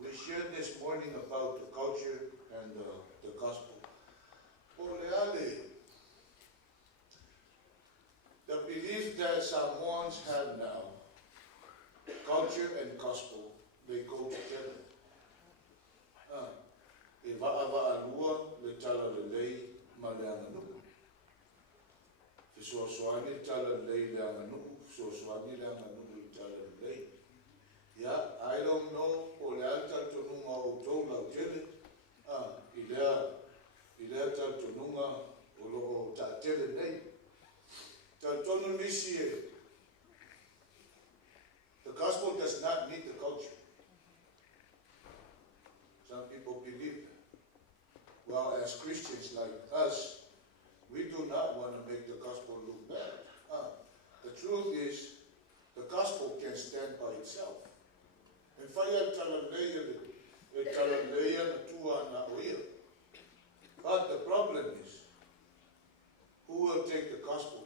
We shared this morning about the culture and the gospel. Poleale, the belief that Samoans have now, culture and gospel, they go together. E va'a alua le tala le lei ma le ananuku. soasoani tala lei le anganu, soasoani le anganu i tala lei. Yeah, I don't know o le alta tonunga o tau lau tele. I lea tal tonunga o loko ta tele nei. Tal tonu nisi e. The gospel does not need the culture. Some people believe that. Well, as Christians like us, we do not want to make the gospel look bad. The truth is, the gospel can stand by itself. And whaia talaleia na tua na oia. But the problem is, who will take the gospel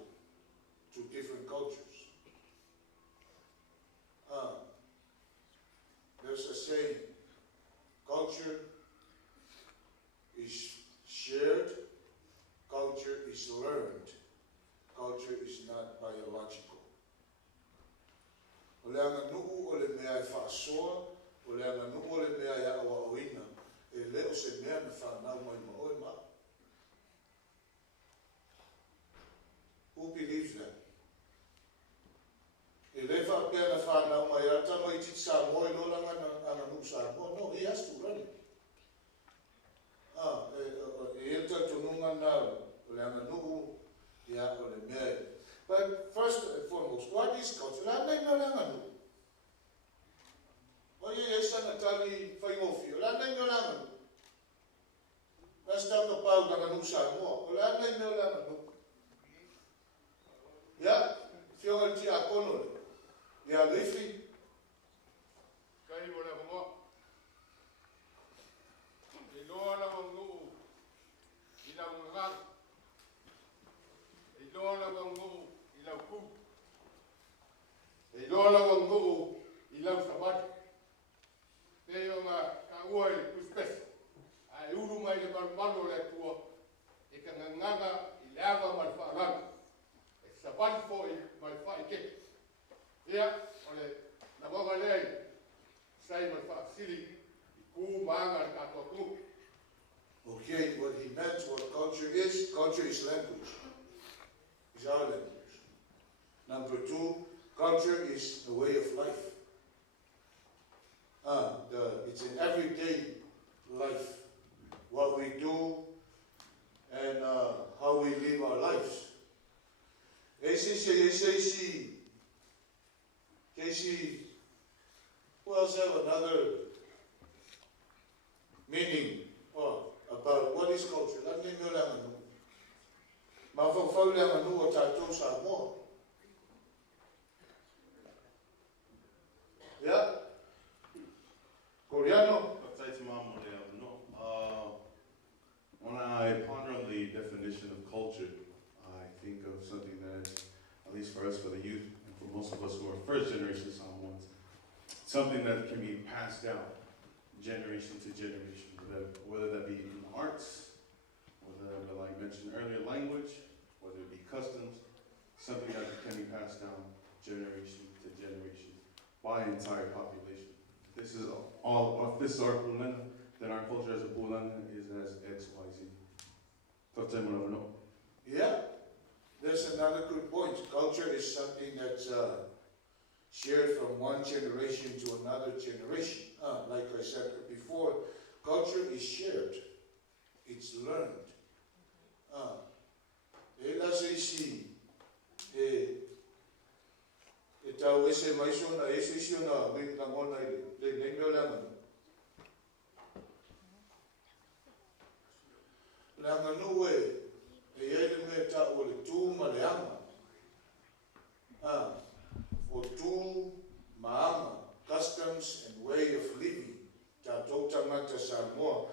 to different cultures? There's a saying, culture is shared, culture is learned, culture is not biological. O le anga nuu o le mea e whaasoa, o le anga nuu o le mea e awa oina, e leo se mea na whanau mai ma oe ma. Who believes that? E le whapea na whanau mai ata mai titi sa moe lo langa anga nuu sa moe. No, he has to run it. E enta tonunga na o le anga nuu ia o le mea. But first and foremost, what is culture? La nei me o le anga nuu. O ye sana tali whaingofio. La nei me o le anga nuu. Let's talk about anga nuu sa moe. O la nei me o le anga nuu. Ia, whionga ti a kono le. Ia leifi. Kai mo le mo. E loa la mo i la ngat. E loa la mo i la ku. E loa la mo i la sabat. Te yo nga ka oi kuspes. Ai uru mai le malo le tua. E ka nganga i lava mal fa sabat fo i mal fa ke. Ia, ole na boga lei. Sai mal fa sili ku manga ka to ku. Okay, what he meant, what culture is language. It's our language. Number two, culture is the way of life. It's in everyday life. What we do and how we live our lives. Casey, who else have another meaning about what is culture? Let me know that. Mafau le manu o tātou sa moa. Yeah? Koreano? When I ponder on the definition of culture, I think of something that, at least for us, for the youth, and for most of us who are first generation Samoans, something that can be passed down generation to generation, whether that be in arts, whether, like I mentioned earlier, language, whether it be customs, something that can be passed down generation to generation by an entire population. This is our Pulega, then our culture as a Pulega is as XYZ. Yeah, that's another good point. Culture is something that's shared from one generation to another generation. Like I said before, culture is shared. It's learned. Tau ese maisona, ese siona, me ngona le nengio langa. Langa nuwe, yele me ta o le tu maleanga. O tu maama, customs and way of living. Ta tota mata Samoa,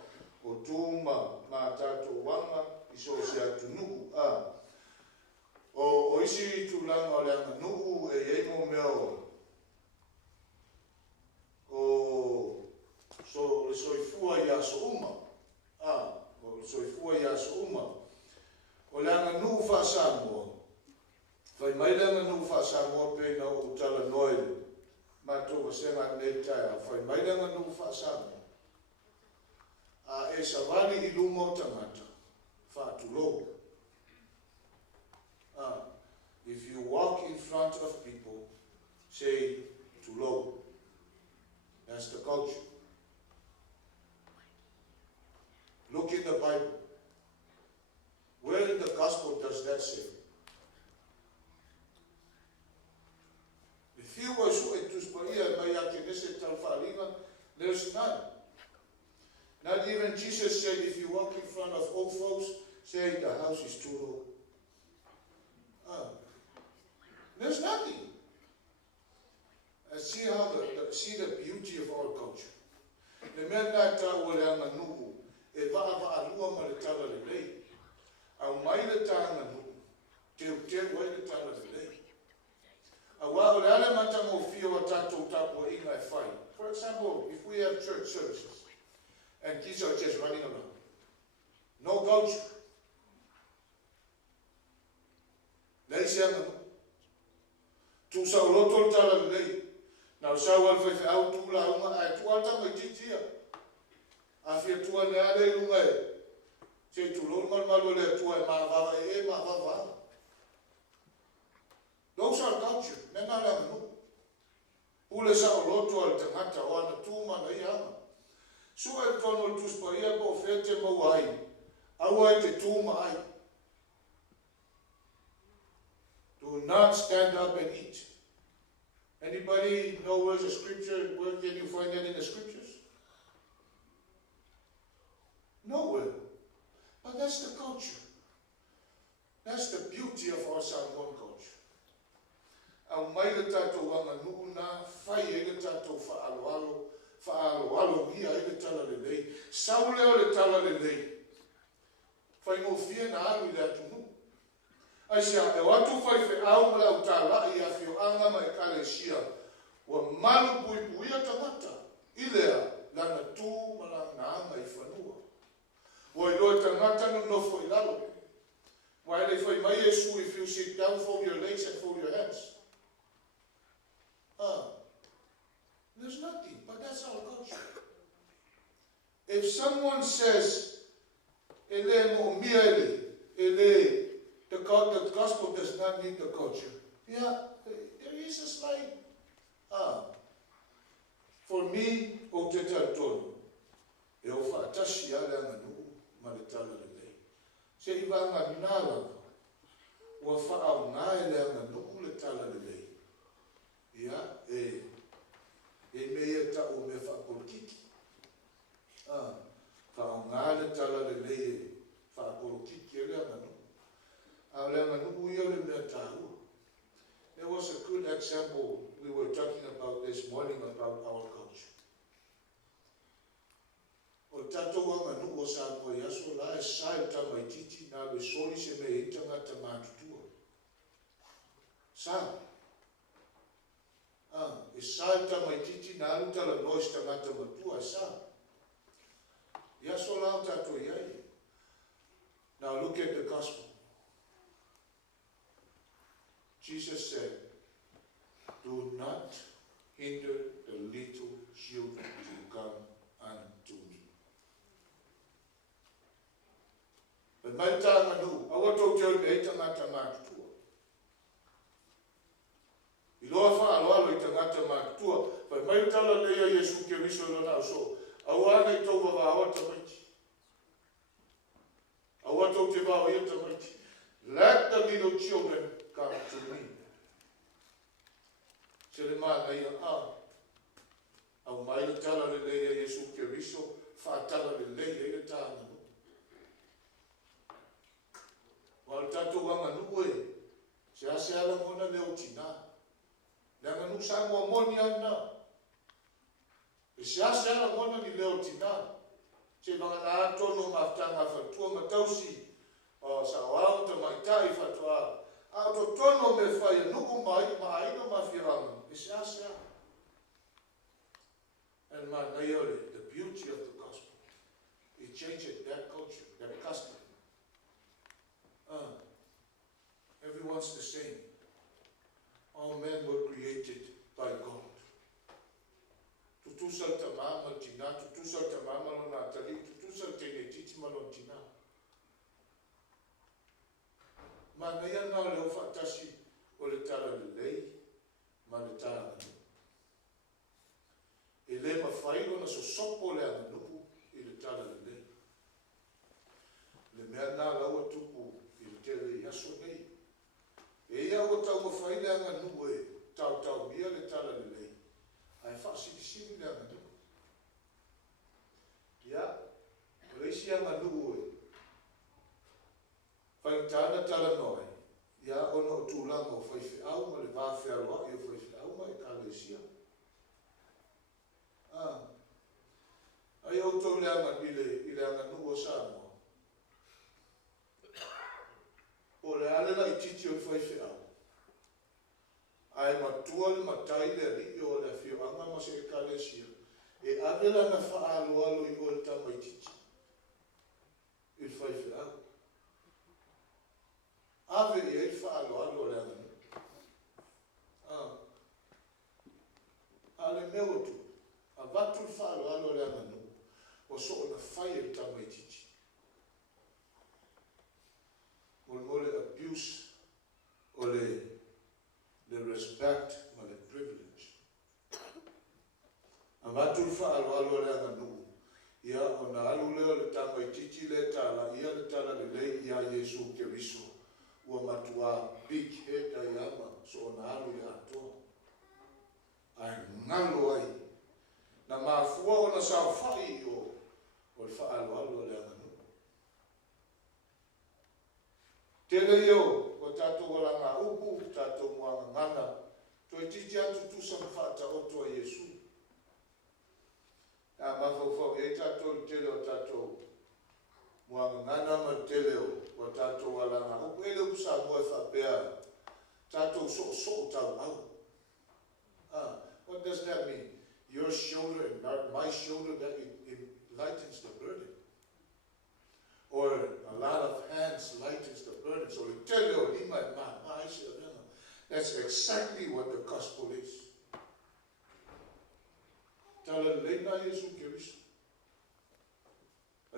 o tu ma tato wanga, iso se atunuku. O isi tulanga o leanga nuku e yeimo meo. O so le soifua ia so uma. O le soifua ia so uma. O leanga nuku fa Samoa. Fai mai leanga nuku fa Samoa pe na o tala noile. Mato wasenga nei taia. Fai mai leanga nuku fa Samoa. E savani I luma o tangata. Fa tulogu. say too low. That's the culture. Look in the Bible. Where in the gospel does that say? If you were so enthused, there's none. Not even Jesus said, if you walk in front of old folks, say the house is too low. There's nothing. See how see the beauty of our culture. The men that were on the nubu, if I have a lua maritala the day, I'll mind the time and till why the time of the day. A while the element of fear or tato tapo in my fight. For example, if we have church services and kids are just running around, no culture. They say, to sa loto tala the day. Now, so I'll fit out to Lauma at Walter Majitia. I feel to an alley way. Say to Loma Malole to a Mava. Those are culture. Then I don't know. Pulega LA Saute Etena one two man a young. So I told to Spaya go fete Mawai. I want to two my. Do not stand up and eat. Anybody know where's the scripture? Where can you find that in the scriptures? Nowhere. But that's the culture. That's the beauty of our Samoan culture. Au mai le tatou wanga nuna, whai e le tatou whaaloalo ia e le tala le lei. Sauleo le tala le lei. Whai ngō fia na alu le atu nu. Ai sia, e watu whai whi au mala utala i a whio anga mai kalesia. Wa malu pui pui a tamata. Ilea, lana tū mala na anga I whanua. Wa I loa tangata no nofo I lalo. Wa ele whai mai e su if you sit down, fold your legs and fold your hands. There's nothing, but that's our culture. If someone says, ele mo miele, ele, the gospel does not need the culture. Yeah, there is a slight. For me, o te tautono, e o whaatashi ale anga nuu, ma le tala le lei. Se I wanga nālanga, ua whaau ngā ele anga nuu le tala le lei. Ia, e mea ta o me whakolokiki. Whaau ngā le tala le lei, whakolokiki ele anga nuu. There was a good example we were talking about this morning about our culture. O tatou anga nuu o sa koe aso la e sai tamaititi na le soli se me itanga tamatutua. Sa. E sai tamaititi na alu tala nois tangata matua sa. Yaso la tatou iai. Now look at the gospel. Jesus said, do not hinder the little children to come unto me. But my time anu, awato teo me itangata matua. Iloa wha aloalo itangata matua, but my tala lea Yesu ke riso lona so. Awane tau wa awa tamaiti. Awato te wa ia tamaiti. Let the little children come to me. Se le mana ia au mai le tala le leia Yesu ke riso, whaatala le leia i le tāna nu. Wa le tatou wanga nu e, se ase ala mona leo tina. Le anga nu sa mua moni ana. E se ase ala mona ni leo tina. Se vanga la atono maftanga fatua matausi, sa wao te maitai fatua. Auto tono me fai nuku mai no mafiranga. It's Asia. And my neighbor, the beauty of the gospel, it changed that culture, that custom. Everyone's the same. All men were created by God. Tutusal tamama tina, tutusal tamama lo natali, tutusal tenetiti malon tina. Manaya na leo fatasi o le tala le lei, ma le tala Ai leanga nuku e tau mia le tala le lei. Ai whaasiti leanga nuku. Ia, reisi anga nuku e. Whai tāna tala noe. Ia ono o tūlanga o whaiwhi au ma le vāwhia roa i o whaiwhi au ma e kālesia. Ai o tau leanga i le anga nuku o Samoa. O le alela i titi o whaiwhi au. Ai matua le matai le ri o le fio anga ma se e kālesia. E avela na whaaloalo i o le tama i titi. I whaiwhi au. Ave i e whaaloalo le anga nuku. Ale meo tu, a vatu whaaloalo le anga nuku. O so o na whai e tama i titi. Mole abuse o le respect ma le privilege. A vatu whaaloalo le anga nuku. Ia o na alu leo le tama i titi le tala, ia le tala le lei ia Yesu Keriso. Ua matua big head ai ama, so o na alu le atoa. Ai ngalo ai. Na mafua o na sao whai o le whaaloalo le anga nuku. Tele yo, o tato wala ngā upu, tato mua ngana, toi titi atu tusa mwhata o toa Yesu. A mawhawhau e tato tele o tato mua ngana ma tele o tato wala ngā upu. Ele usa mua whapea, tato so tau au. What does that mean? Your shoulder and my shoulder, that it lightens the burden. Or a lot of hands lightens the burden. So you tell your lima man, that's exactly what the gospel is. Tala leina Yesu Keriso.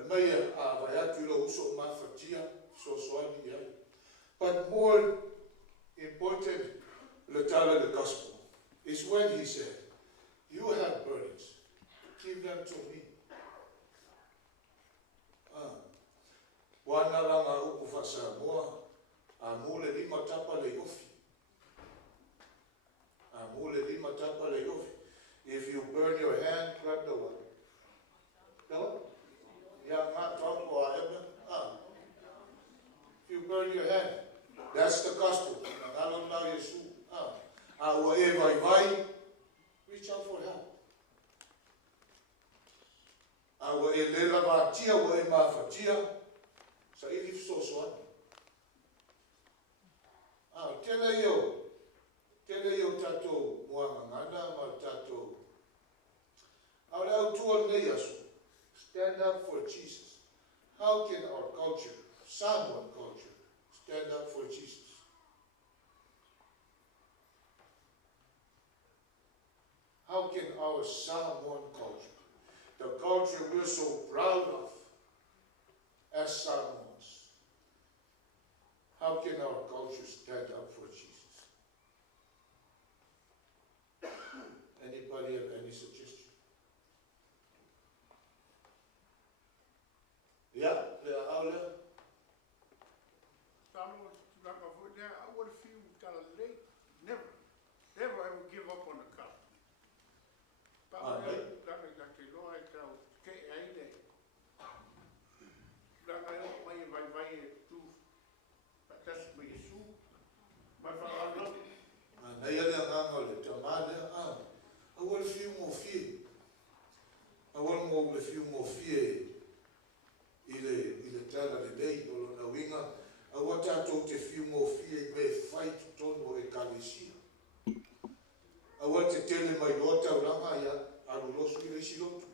Mai a vai atu lo uso mafatia so soani ai. But more important, le tala the gospel is when he said, "You have burdens, give them to me." Wana langa upu whasamoa, a mule lima tapa le ofi. A mule lima tapa le ofi. If you burn your hand, grab the one. No? Yeah, not talk or whatever. If you burn your hand, that's the gospel. Nalona Yesu. Whatever you buy, reach out for help. Awa e lela matia, wa e mafatia. Sa ili so soan. Tele yo tato mua ngana ma tato. Aule au tua nei asu. Stand up for Jesus. How can our culture, Samoan culture, stand up for Jesus? How can our Samoan culture, the culture we're so proud of as Samoans, how can our culture stand up for Jesus? Anybody have any suggestion? Yeah, Aula. Samuel, I would feel kind of late. Never ever give up on the cup. But I want more few more fear. Ile tala le dei o na winga. I want to te few more fear be fight tono e kalisia. I want to tell my daughter langa ya alu losu ile silotu.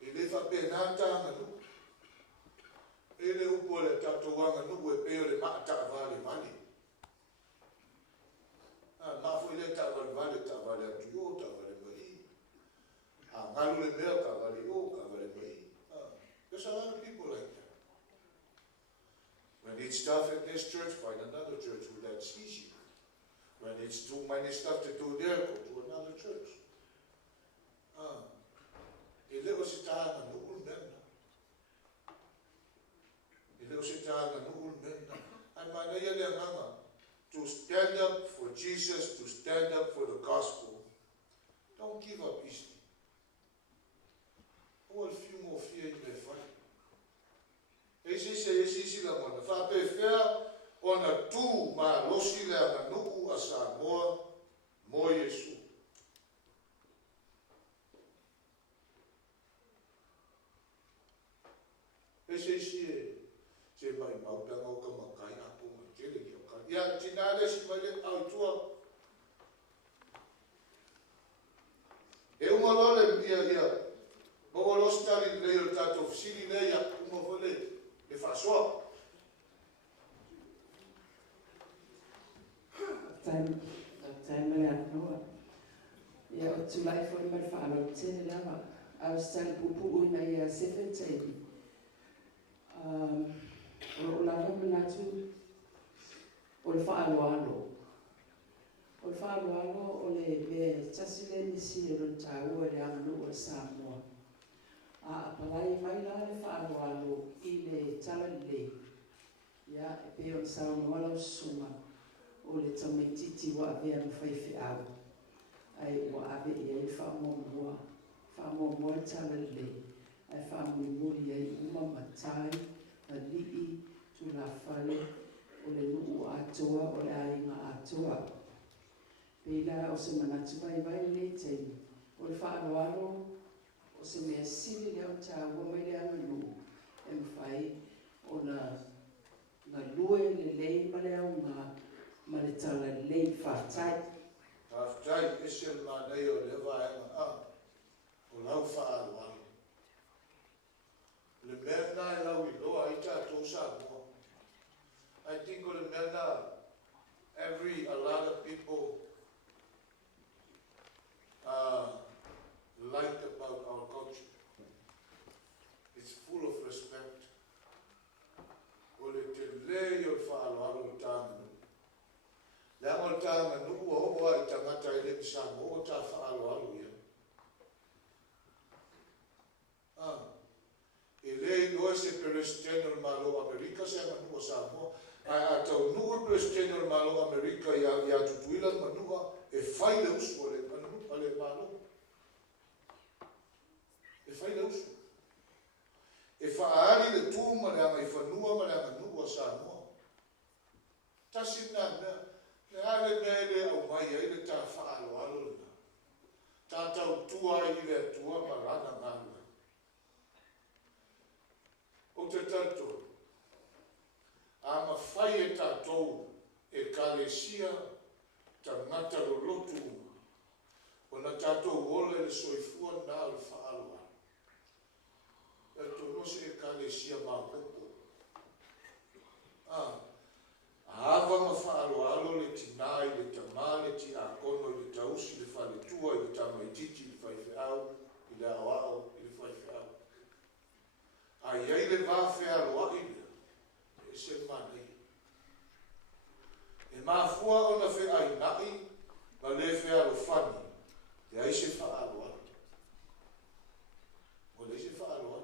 Ele fa penata nganu. Ele upo le tato wanga nubu e peo le mata vale vale. Ma foi le ta vale tu o ta vale mai. Ngalu le mea ka vale o ka vale mai. There's a lot of people like that. When it's stuff at this church, find another church where that's easy. When it's too many stuff to do there, go to another church. Ele o se taha na nukul mena. Ele o se taha na nukul mena. Ai mana ia le nganga. Jesus to stand up for the gospel, don't give up easily. Oh, a few more fear in their fight. Esi la mana. Whape whea o na tū ma losi lea na nuku a Samoa mo Yesu. Se mai maupanga o ka makai a ko mai tere ki o ka. Ia, tinare si mai le au tua. E uma lole ia. Boa lostari le o tato fisili le ia uma vole e whasoa. Time le anoa. Ia o tulai fo mai whaalo tene lava. Au sal pupu ina ia 17. O lava manatu o le whaaloalo. O le whaaloalo o le me tasile nisi o le tāua le anganu o le Samoa. A apalai mai la le whaaloalo I le tala le. Ia e pe o le saunoala o sunga o le tamaititi wa avea me whaiwhi au. Ai wa ave ia I whaamomua. Whaamomua le tala le. Ai whaamumuri ai uma matai. A li'i tu la whale o le nuu atoa o le ainga atoa. Pela o se manatu vai le teini. O le whaaloalo o se mea sili leo tāua mai le anganu. E mwhai o na lue le lei ma leo ma le tala lei whātai. Whātai e se manei o le vaenga a. O lau whaaloalo. Le mea nai lau I loa I tātou Samoa. I think o le mea nā, a lot of people like about our culture. It's full of respect. O le te lei o whaaloalo o tāmanu. Le amo o tāmanu ua hoa I tangata I le Samoa o tā whaaloalo ia. E lei noa se presidente o malo Amerika se manua Samoa. A tau nua presidente o malo Amerika ia tutuila manua e whai le usu o le malo. E whai le usu. E whaari le tūma le anga I whanua ma le anga nua Samoa. Tasi nā mea, le ale mea le au mai ai le tā whaalo alo le nā. Tā tau tua I le atua ma rana ngālu. O te tato, a mawhai e tātou e kālesia ta ngata lo lotu uma. O na tātou ole le soifua nā le whaaloa. E tono se e kālesia mā popo. Awa ma whaaloalo le tinai, le tamā, le ti akono, le tausi, le whale tua, le tamaititi, le whaiwheau, le awao, le whaiwheau. Ai ai le whawhea roa ina, e se manei. E mafua o na whea ai nai, ma le whea ro whani, e ai se wha aroa. O le se wha aroa.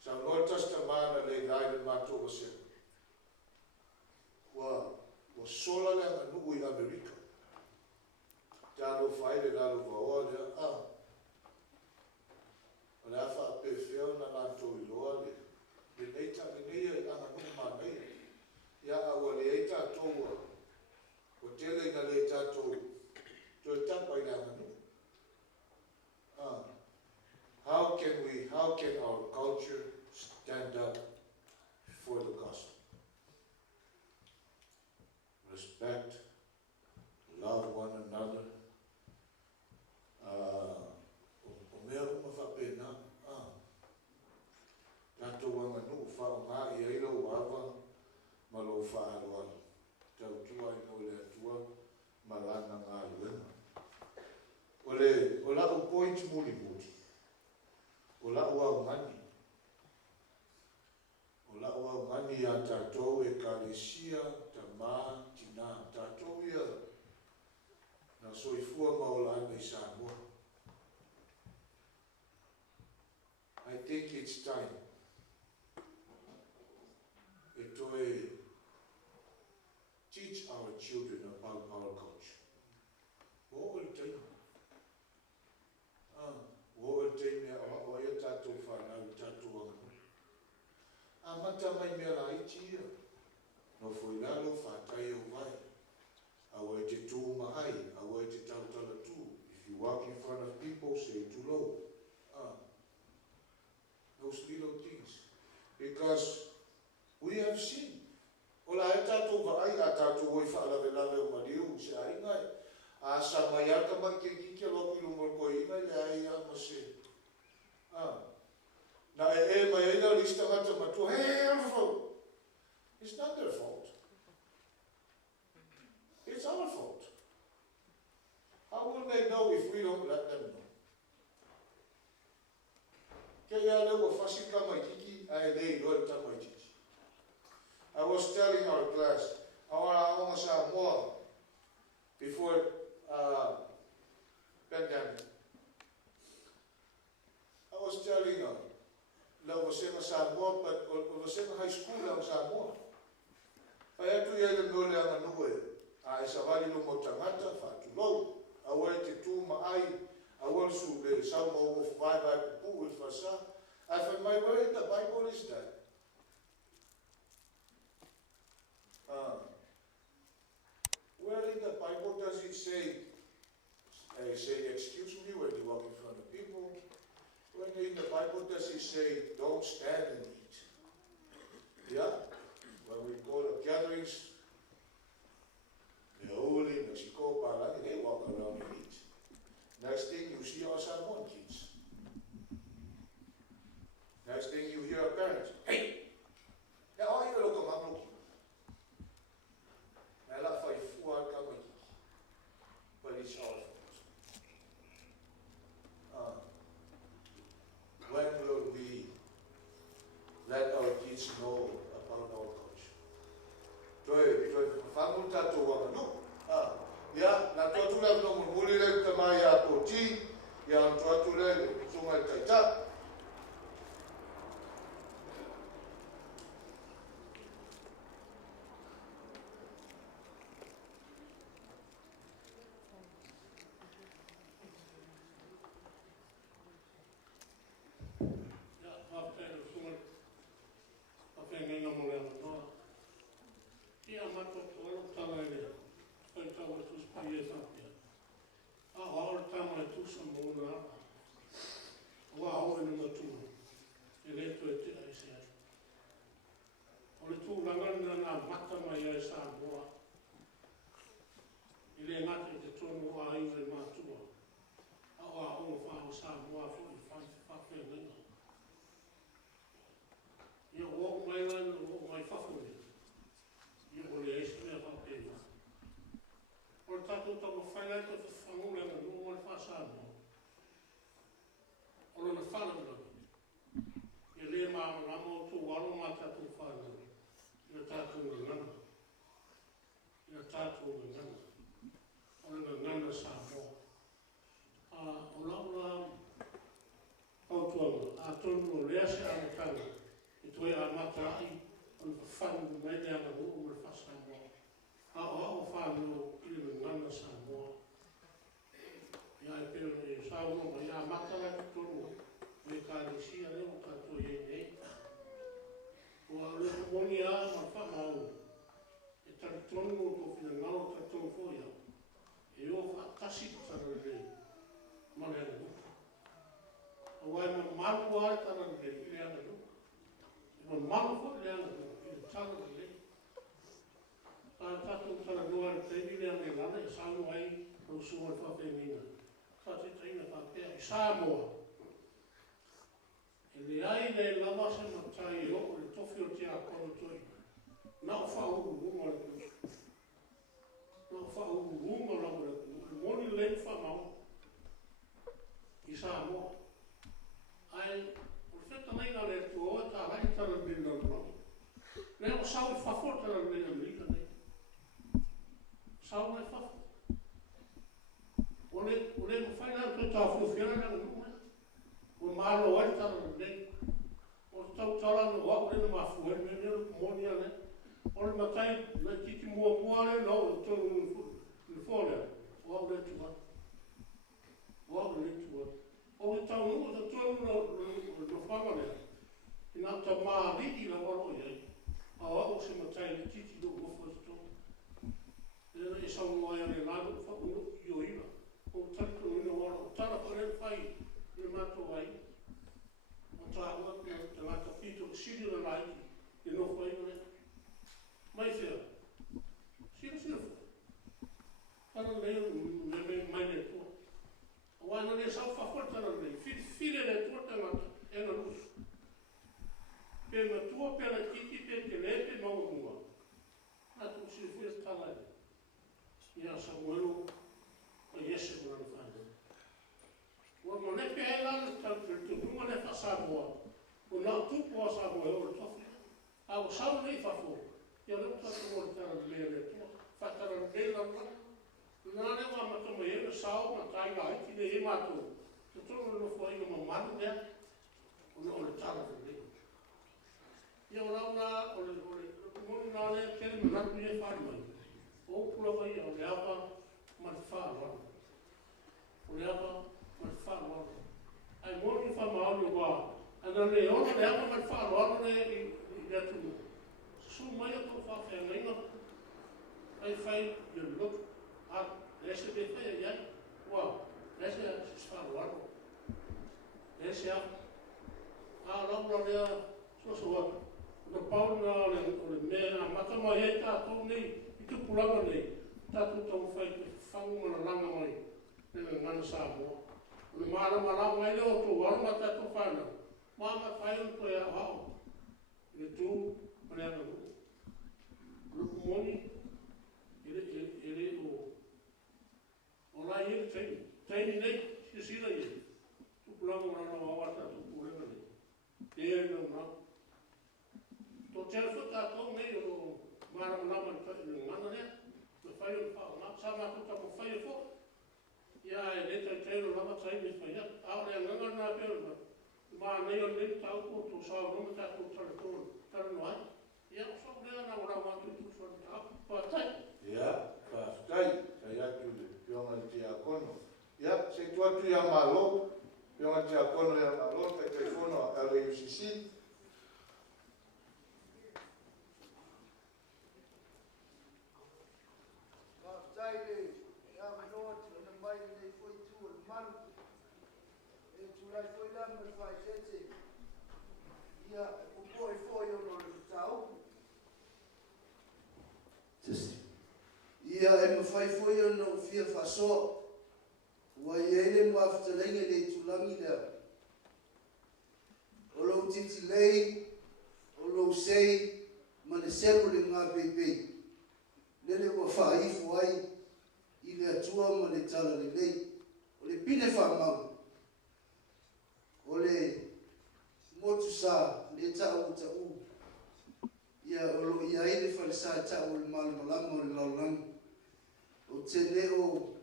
Sa noa tasta mana le gai le mato o se. Wa sola le anga nuku I Amerika. Talo whai le lalo vaoa le O le awha a pewheo na lantou I loa le neita le neia I anga nuku ma neia. Ia awa le eita toua. O tele na le tatou. To tapa I anga nuku. How can our culture stand up for the gospel? Respect, love one another. O mea uma whapena. Tato wanga nuku whao ngā I eira uawa ma lo whaaroalo. Tau tua I no le atua ma lana ngā luenga. O lau point muli muti. O lau au ngani. O lau au ngani a tātou e kālesia, tamā, tina, tātou ia na soifua maolana I Samoa. I think it's time. E toe teach our children about our coach. What will take? What will take me? O ia tatou whanau tatou anga. Amata mai mea la itia. No foi lalo whatai o vai. Awa te tū mahai, awa te tautala tū. If you walk in front of people, say too low. Those little things. Because we have seen. Ola e tātou vai, a tātou oi whaalawelawe o mariu, se ai ngai. A sa mai aka mai ke kike loki lumor ko ina le ai a mase. Na e mai ina lista ngata matu, hey, it's not their fault. It's our fault. How will they know if we don't let them know? Kaya lewa fasika mai kiki, ai lei doa ta mai kiki. I was telling our class, our sa moa, before pandemic. I was telling her, lewa senga sa moa, but o senga high school lang sa moa. Kaya tu ia le mole anga nuwe. A sa vali no mo tangata fa tu lo. A wai te tu mai, a wal su le sa mo of vai pu with fasa. I find my where in the Bible is that. Where in the Bible does it say excuse me when you walk in front of people? When in the Bible does it say don't stand and eat? Yeah, when we go to gatherings, the holy Mexico Palang, they walk around and eat. Next thing you see our Salmon kids. Next thing you hear a parent, hey! Yeah, oh, you look at my but it's our fault. When will we let our kids know about our culture? Toi whangu tātou wanga no. Ia, nā tōtu leo no muli leo ka mai a kōti, ia tōtu leo sunga kaita. before that, walk that to one. Walk that to one. O I tau nunga ta tuanu no whanga lea. Ina ta maa riti la waro iai. A wako se matai le titi no wafo se tō. Ina e sau noa ia le lalo whaku no i o ina. O taritu ina waro. O tara kore whai ina mato wai. O ta ua te ngata pito ke siri na laiti. Ina no whai no le. Mai whea. Sira whai. Tara leo mai le tō. Wana le sau whawhata na rei, whire le tua tangata, e na rusu. Pe na tua pera kiki pe te lepe maua mua. Na tu si whia tala e. Ia Samuelo, o Yese kuna na whane. Wa mo le pe e lana te runga le wha Samoa. O nā tupu a Samoa o le tofi. A o sau nei whafo. Ia le tata mo le tara le tua. Whatara le lana. Nā ne wā mata mai e sao ma tai ngā hiki ne e mātou. Te tōna no whai no mamanu mea, o le tara te rei. Ia o lau nā, o le moni nā lea kere manatu e whāri mai. O pula vai o le apa ma te whāruana. O le apa ma te whāruana. Ai moni wha maori o wā. Ana le ona le apa ma te whāruana le i atu. Su mai a tō whawhea ngainga. Ai whai i look. Ese de fe ya, wow, ese es faruano. Ese a la ya, so no Paulo na le me mata mai ta to nei, I tu Pulega nei. Ta tu to fai fangu na langa mai. Ne ngana sa mo. Le mala mai le o to wa ma ta to fana. Mama fai un to ya ha. Le tu para no. Lu moni ele Ola ia teini nei, si sira ia. Tu Pulega wana wawata tu Pulega nei. E no na. To telefo tātou nei o maramama ni ngana nea. Me whai o whao. Nā sama kuta mo whai o fo. Ia e leta I teiro lama tai me whai ia. Ao rea nganga nā pēra. Mā nei o nei tau ko to sao noma tātou telefon. Tara no ai. Ia o so rea nā ora watu tu whai tāu. Whatai. Ia, whatai. Kai atu le. Pionga te akono. Ia, se tuatu ia malo. Pionga te akono ia malo. Kai telefono a LAUCC. Taile, ia manoa te na mai nei foi tu o manu. E tu lai foi la me fai tete. Ia, o poi foi o no le tau. Ia e me fai foi o no fia faso. Ua ia ele mo aftalenga le tulangi lea. O lo titi lei, o lo sei, ma le selu le ngā peipei. Lele ua whaaifu ai, I le atua ma le tala le lei. O le pine whaamau. O le motu sa, le tau ta u. Ia o lo ia ele whale sa tau o le malamalama o le laulangi. O tene o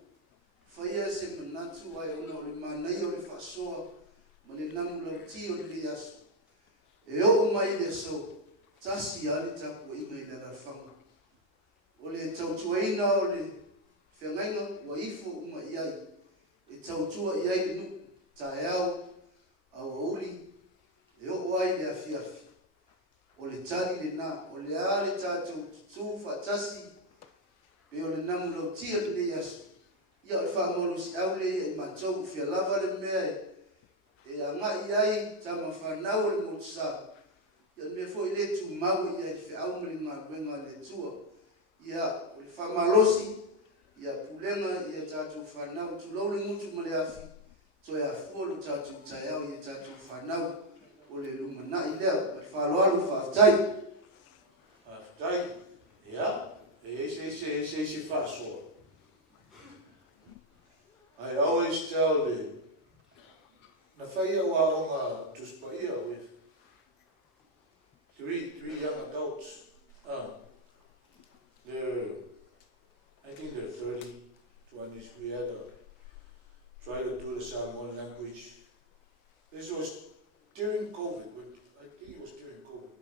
whaia se manatu ai ona o le manai o le whasoa ma le namu lauti o le aso. E o mai le so, tasi ali tapu inga I le rafanga. O le tautuaina o le whengainga wa ifo uma iai. E tautua iai le nuku, tae au, au auli, e o ai le afiafi. O le tali le na, o le ale tātou tutu whatasi, pe o le namu lautia le aso. Ia o le whamolu si aule e matou fia lava le mea e a ngai ai tama whanau le motusa. Ia me fo I le tu mau ia I fia aumele ngā ruenga le tua. Ia o le whamalosi, ia Pulega ia tātou whanau, tu lau le mutu ma le afi, to e a fuolo tātou taiao ia tātou whanau o le lumana I lea, le whaloalu whaatai. Whaatai, ia, e se whaasoa. I always tell them, na whaia wa o ngā tuspaia with three young adults. I think they're 30, 20s. We had try to do the Samoan language. This was during COVID, but I think it was during COVID.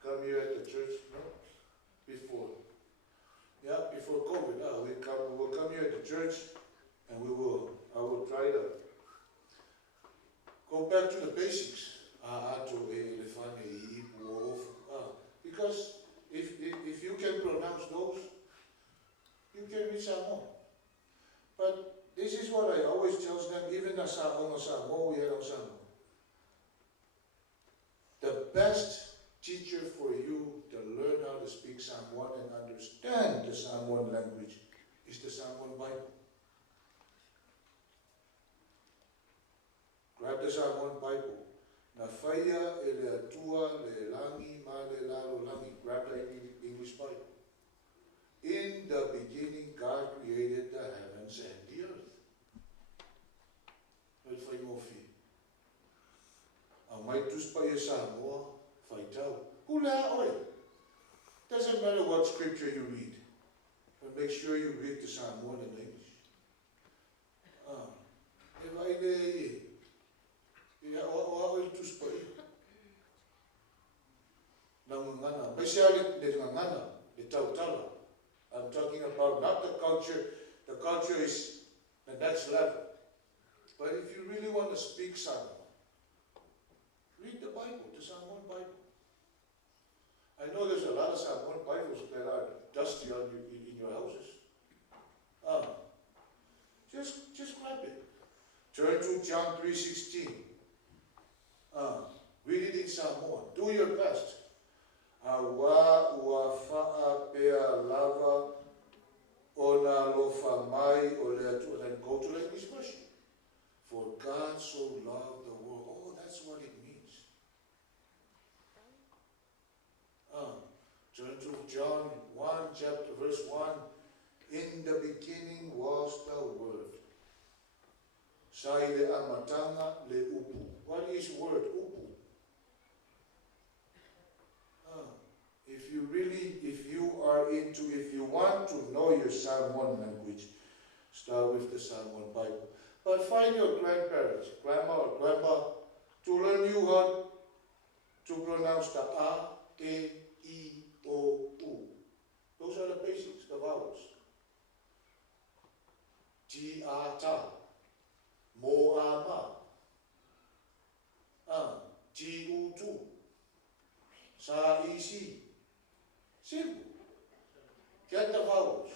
Come here at the church, no? Before. Yeah, before COVID. will come here to church and I will try to go back to the basics. Because if you can pronounce those, you can read some more. But this is what I always tell them, even the best teacher for you to learn how to speak Samoan and understand the Samoan language is the Samoan Bible. Grab the Samoan Bible. Na whaia e le atua, le langi, ma le lalo langi. Grab the English Bible. In the beginning, God created the heavens and the earth. Wat whai mofi. Au mai tuspa e Samoa, whai tau. Hula oi. Doesn't matter what scripture you read. But make sure you read the Samoan in English. E vai le e. Ia o oi tuspa e. Na ngana. Mai se ale le ngana. Le tautala. I'm talking about not the culture. The culture is the next level. But if you really want to speak Samoan, read the Bible, the Samoan Bible. I know there's a lot of Samoan Bibles that are dusty in your houses. Just grab it. Turn to John 3:16. Read it in Samoan. Do your best. Awa ua fa'a pea lava ona lofa mai o le atu. Then go to the English version. For God so loved the world. Oh, that's what it means. Turn to John 1, chapter verse 1. In the beginning was the Word. Sai le amatanga le upu. What is word? Upu. If you want to know your Samoan language, start with the Samoan Bible. But find your grandparents, grandma or grandpa, to learn you how to pronounce the A, E, I, O, U. Those are the basics, the vowels. Ti, A, Ta. Mo, A, Ma. Ti, U, Tu. Sa, I, Si. Simple. Get the vowels.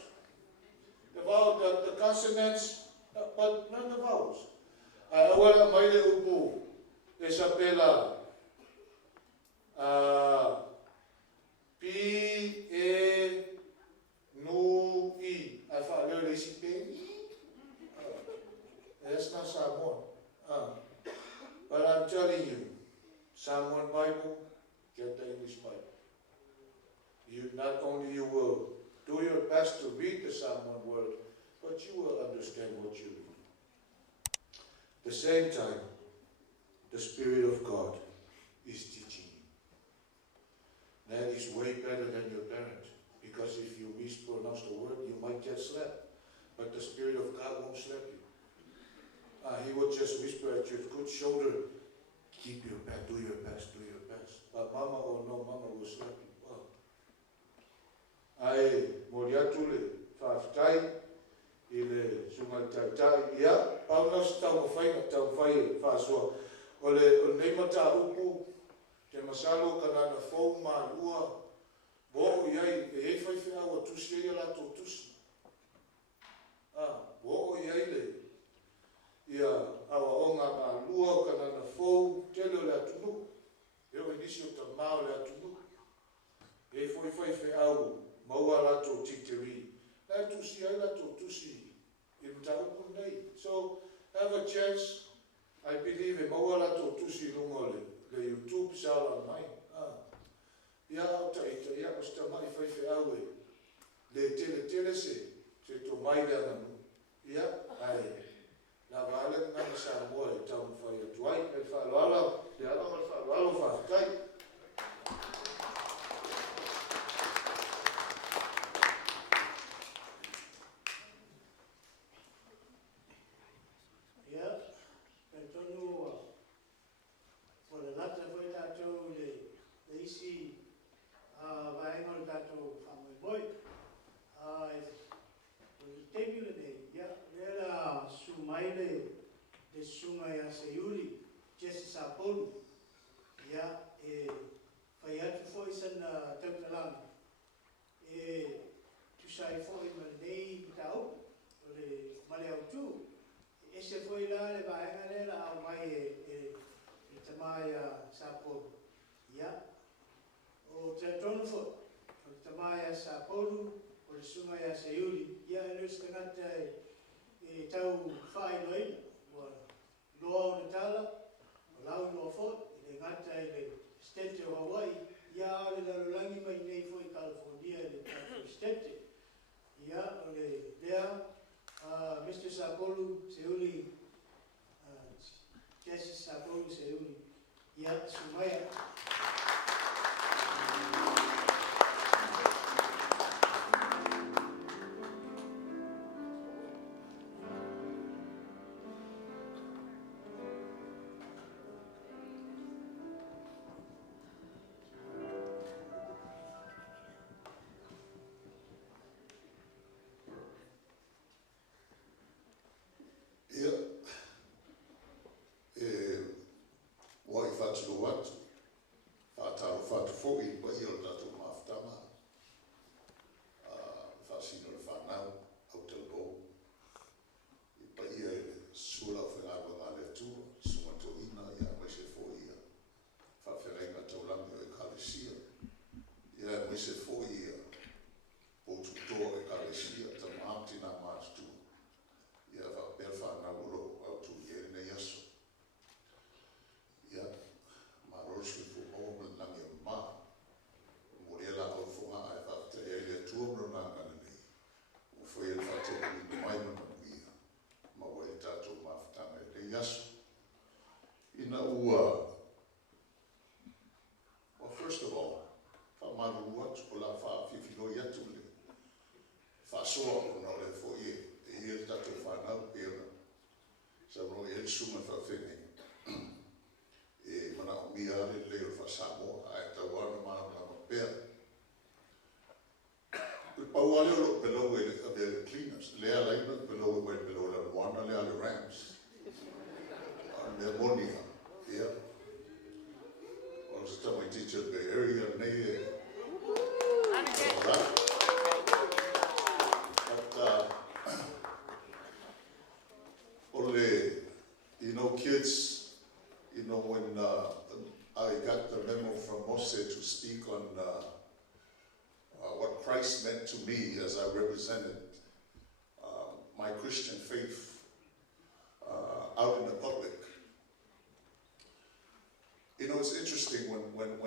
The consonants, but not the vowels. Awala maile upu. Esapela. P, E, Nu, I. I thought I learned that's not Samoan. But I'm telling you, Samoan Bible, get the English Bible. Not only you will do your best to read the Samoan word, but you will understand what you read. At the same time, the Spirit of God is teaching you. That is way better than your parent, because if you mispronounce the word, you might get slapped. But the Spirit of God won't slap you. He will just whisper at your good shoulder, keep your best, do your best, do your best. But mama or no mama will slap you. Ai moriatu le whaafitai I le sungai taitai ia paunas tau mawhai whaasua o nei mata upu te masalo kanana fau mārua bo iai e whaiwhia o tusi e la tō tusi bo iai le ia awa onga mārua kanana fau tele le atunu eo inisi o ta mao le atunu e whaiwhia au maua lato titiri. La tusi ai lato tusi. Imtaupu nei. So have a chance. I believe in maua lato tusi lungole. Le YouTube sala mai. Ia Autaita, ia osta mai whaiwhi aue. Le tele se to mai dana nu. Ia, ai. Na wale ngana sa moa e tau mwhai atuai. E whaaloala, le ala ma whaaloalo whaakai. tebile nei, ia, lea sumaile de sunga ia se yuli, jesi sa polu, ia, whai atu fo isana tautalanga, tu sai fo i male nei tau, o le male au tu, ese fo i la le vaenga le la au mai tamaya sa polu, ia, o te tonu fo, o tamaya sa polu, o le sunga ia se yuli, ia elus tangata tau whai noina, loa o na tala, o lau loa fo, i le ngata i le stete o Hawaii, ia o le lalulangi mai nei fo i California, le tau stete. Ia o le lea, Mr. Sapolu Seuli, Jesse Sapolu Seuli, ia sumaya. Wai whatu watu, whātaro whatu whoki, pa i o tātou mawhtama. Whasino le whanau, Autalavou. I pa ia e sula whengawa ngā le tua, sumato ina, ia mai se whoi ia. Whawhenga taulangi o e Kalesia. Ia mai se whoi ia, o tutoa e Kalesia, ta maati nā mātu. Ia whapea whanau ro, au tu i nei aso. Ia, marosu fu omen langi ma. Moriela au funga ai whapte e le tuomro nā ngana nei. O whai e whate i mai mana mia. Ma wai tātou mawhtanga e le yasu. Ina ua, well, first of all, whamaru watu o la whawhiwhino i atu le. Whasoa o na le fo i e tātou whanau e ona. Sa roi e sunga whawhengi. Mana o mia le leo fa Samoa ai tau ana mana ma pea. Ui pau ale o below e le cleaners. Lea laina below e below le Rwanda lea le Rams. Le Monia. Ia. O le tau mai teacher Bay Area nei e. But o le, you know, kids, you know, when I got the memo from Mose to speak on what Christ meant to me as I represented my Christian faith out in the public. You know, it's interesting when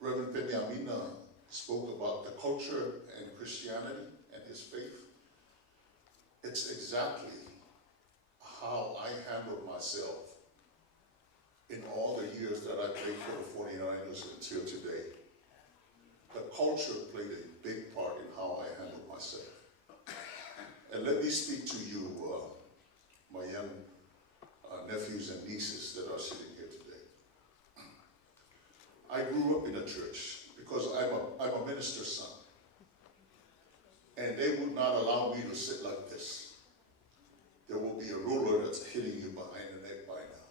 Reverend Penny Amina spoke about the culture and Christianity and his faith. It's exactly how I handled myself in all the years that I played for the 49ers until today. The culture played a big part in how I handled myself. And let me speak to you, my young nephews and nieces that are sitting here today. I grew up in a church because I'm a minister's son. And they would not allow me to sit like this. There will be a ruler that's hitting you behind the neck by now.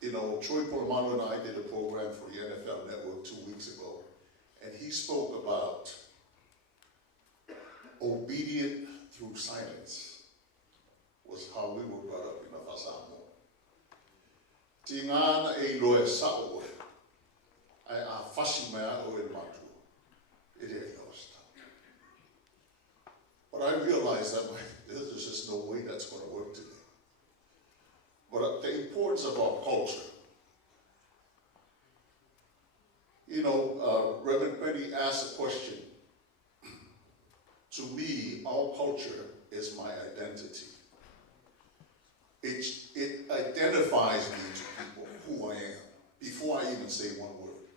You know, Troy Polomano and I did a program for the NFL Network 2 weeks ago, and he spoke about obedient through silence was how we were brought up in the Fasamo. Tingana e loe sao ai a fasi mea o e matu. It is lost. But I realized that there's just no way that's going to work today. But the importance of our culture. You know, Reverend Petty asked a question. To me, our culture is my identity. It identifies me to people, who I am, before I even say one word.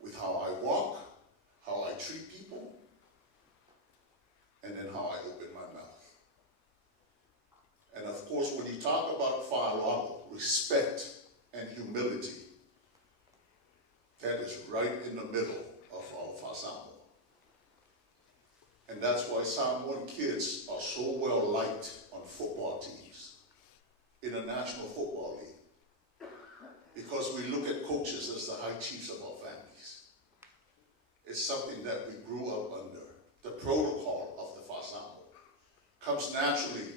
With how I walk, how I treat people, and then how I open my mouth. And of course, when you talk about whālau, respect and humility, that is right in the middle of our whāsamo. And that's why Samoan kids are so well liked on football teams in the National Football League. Because we look at coaches as the high chiefs of our families. It's something that we grew up under. The protocol of the Fasamo comes naturally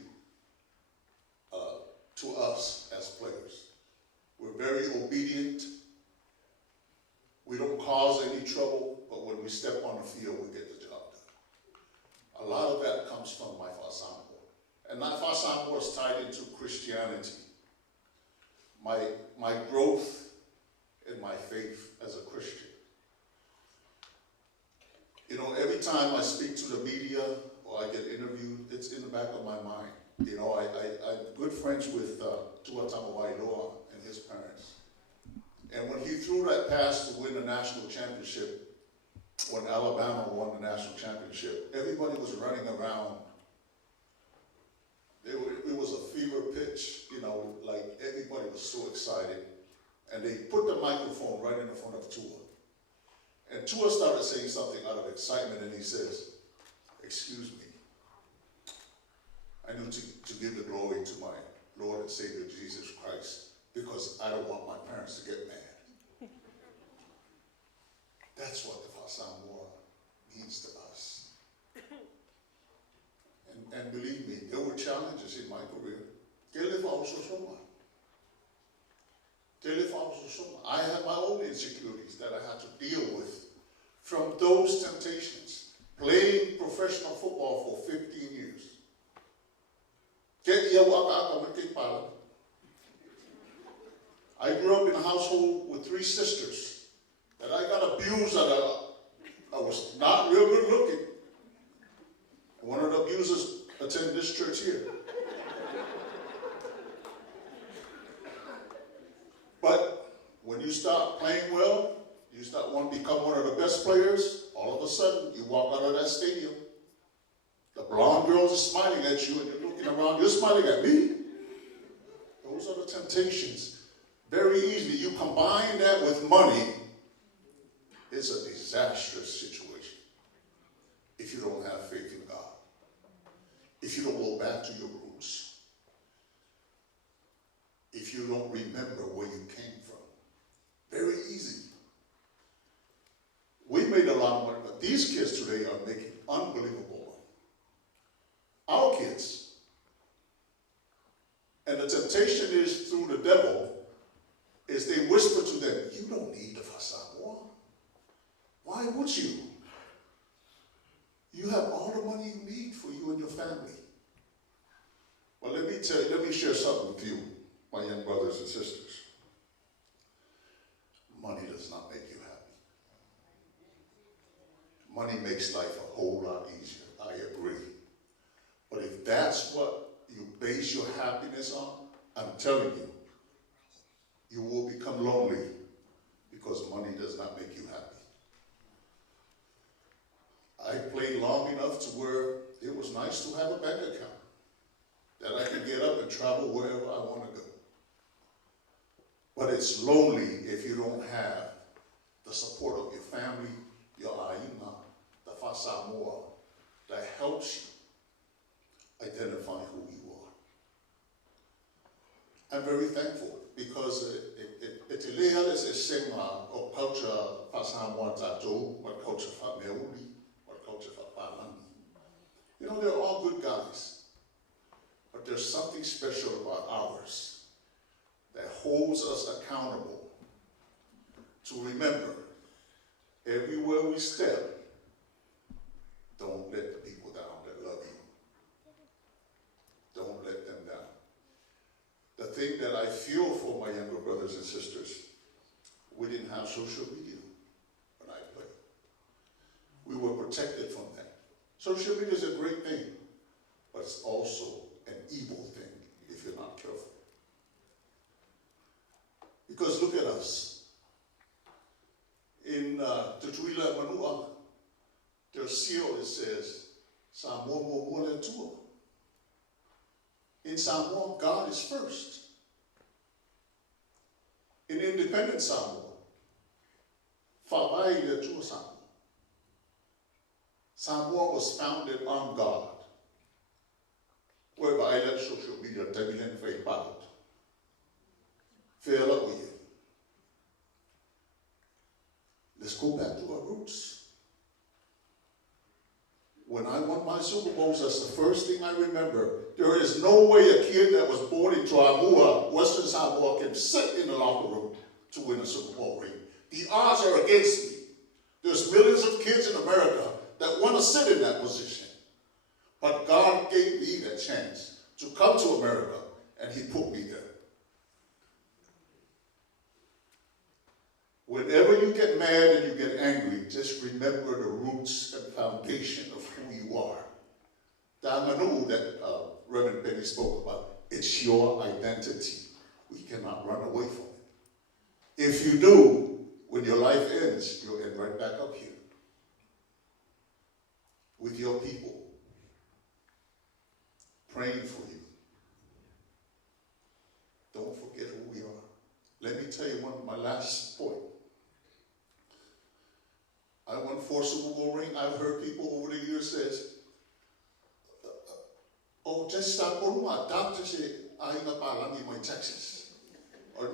to us as players. We're very obedient. We don't cause any trouble, but when we step on the field, we get the job done. A lot of that comes from my Fasamo. And my Fasamo is tied into Christianity. My growth in my faith as a Christian. You know, every time I speak to the media or I get interviewed, it's in the back of my mind. You know, I'm good friends with Autalavou and his parents. And when he threw that pass to win the national championship, when Alabama won the national championship, everybody was running around. It was a fever pitch, you know, like everybody was so excited. And they put the microphone right in front of Tua. And Tua started saying something out of excitement, and he says, "Excuse me, I need to give the glory to my Lord and Savior Jesus Christ, because I don't want my parents to get mad." That's what the Fasamoa means to us. And believe me, there were challenges in my career. I had my own insecurities that I had to deal with from those temptations. Playing professional football for 15 years. I grew up in a household with 3 sisters that I got abused at I was not real good looking. And one of the abusers attended this church here. But when you start playing well, you start wanting to become one of the best players, all of a sudden you walk out of that stadium. The blonde girls are smiling at you and you're looking around, you're smiling at me. Those are the temptations. Very easily, you combine that with money, it's a disastrous situation. If you don't have faith in God. If you don't go back to your roots. If you don't remember where you came from. Very easy. We made a lot of money, but these kids today are making unbelievable money. Our kids. And the temptation is through the devil, is they whisper to them, "You don't need the Fasamoa. Why would you? You have all the money you need for you and your family." Well, let me share something with you, my young brothers and sisters. Money does not make you happy. Money makes life a whole lot easier, I agree. But if that's what you base your happiness on, I'm telling you, you will become lonely because money does not make you happy. I played long enough to where it was nice to have a bank account that I can get up and travel wherever I want to go. But it's lonely if you don't have the support of your family, your aima, the Fasamoa, that helps you identify who you are. I'm very thankful because Etena is saying of culture Fasamoa Tato, what culture Fameuli, what culture Fapalani. You know, they're all good guys. But there's something special about ours that holds us accountable to remember everywhere we step, don't let the people down that love you. Don't let them down. The thing that I feel for my younger brothers and sisters, we didn't have social media when I played. We were protected from that. Social media is a great thing, but it's also an evil thing if you're not careful. Because look at us. In Tutuila Manua, their seal, it says, Samoa more than Tua. In Samoa, God is first. In independent Samoa, Fabai le Tua Samoa. Samoa was founded on God. Whereby I let social media tabilen fay pagot. Fail up with you. Let's go back to our roots. When I won my Super Bowls, that's the first thing I remember. There is no way a kid that was born in Samoa, Western Samoa, can sit in the locker room to win a Super Bowl ring. The odds are against me. There's millions of kids in America that want to sit in that position. But God gave me that chance to come to America, and he put me there. Whenever you get mad and you get angry, just remember the roots and foundation of who you are. Danganu that Reverend Penny spoke about, it's your identity. We cannot run away from it. If you do, when your life ends, you'll end right back up here with your people, praying for you. Don't forget who we are. Let me tell you my last point. I won 4 Super Bowl rings. I've heard people over the years says, oh, just stop on my doctor say, I ain't in my Texas. Or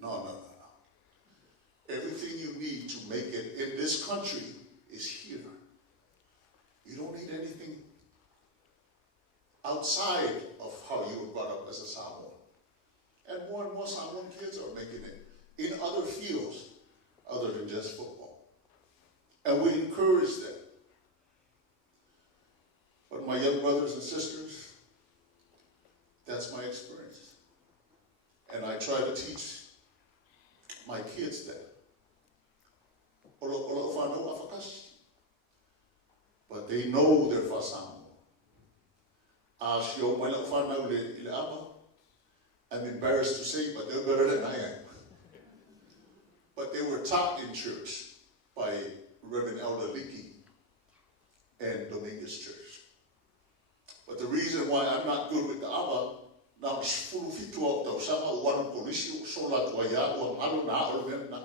no. Everything you need to make it in this country is here. You don't need anything outside of how you were brought up as a Samoan. And more Samoan kids are making it in other fields other than just football. And we encourage them. But my young brothers and sisters, that's my experience. And I try to teach my kids that. But they know they're Fasamo. I'm embarrassed to say, but they're better than I am. But they were taught in church by Reverend Autalavou and Dominguez Church. But the reason why I'm not good with the Abba, now full fitu of the Osama one police so that waya or Aluna or Memna.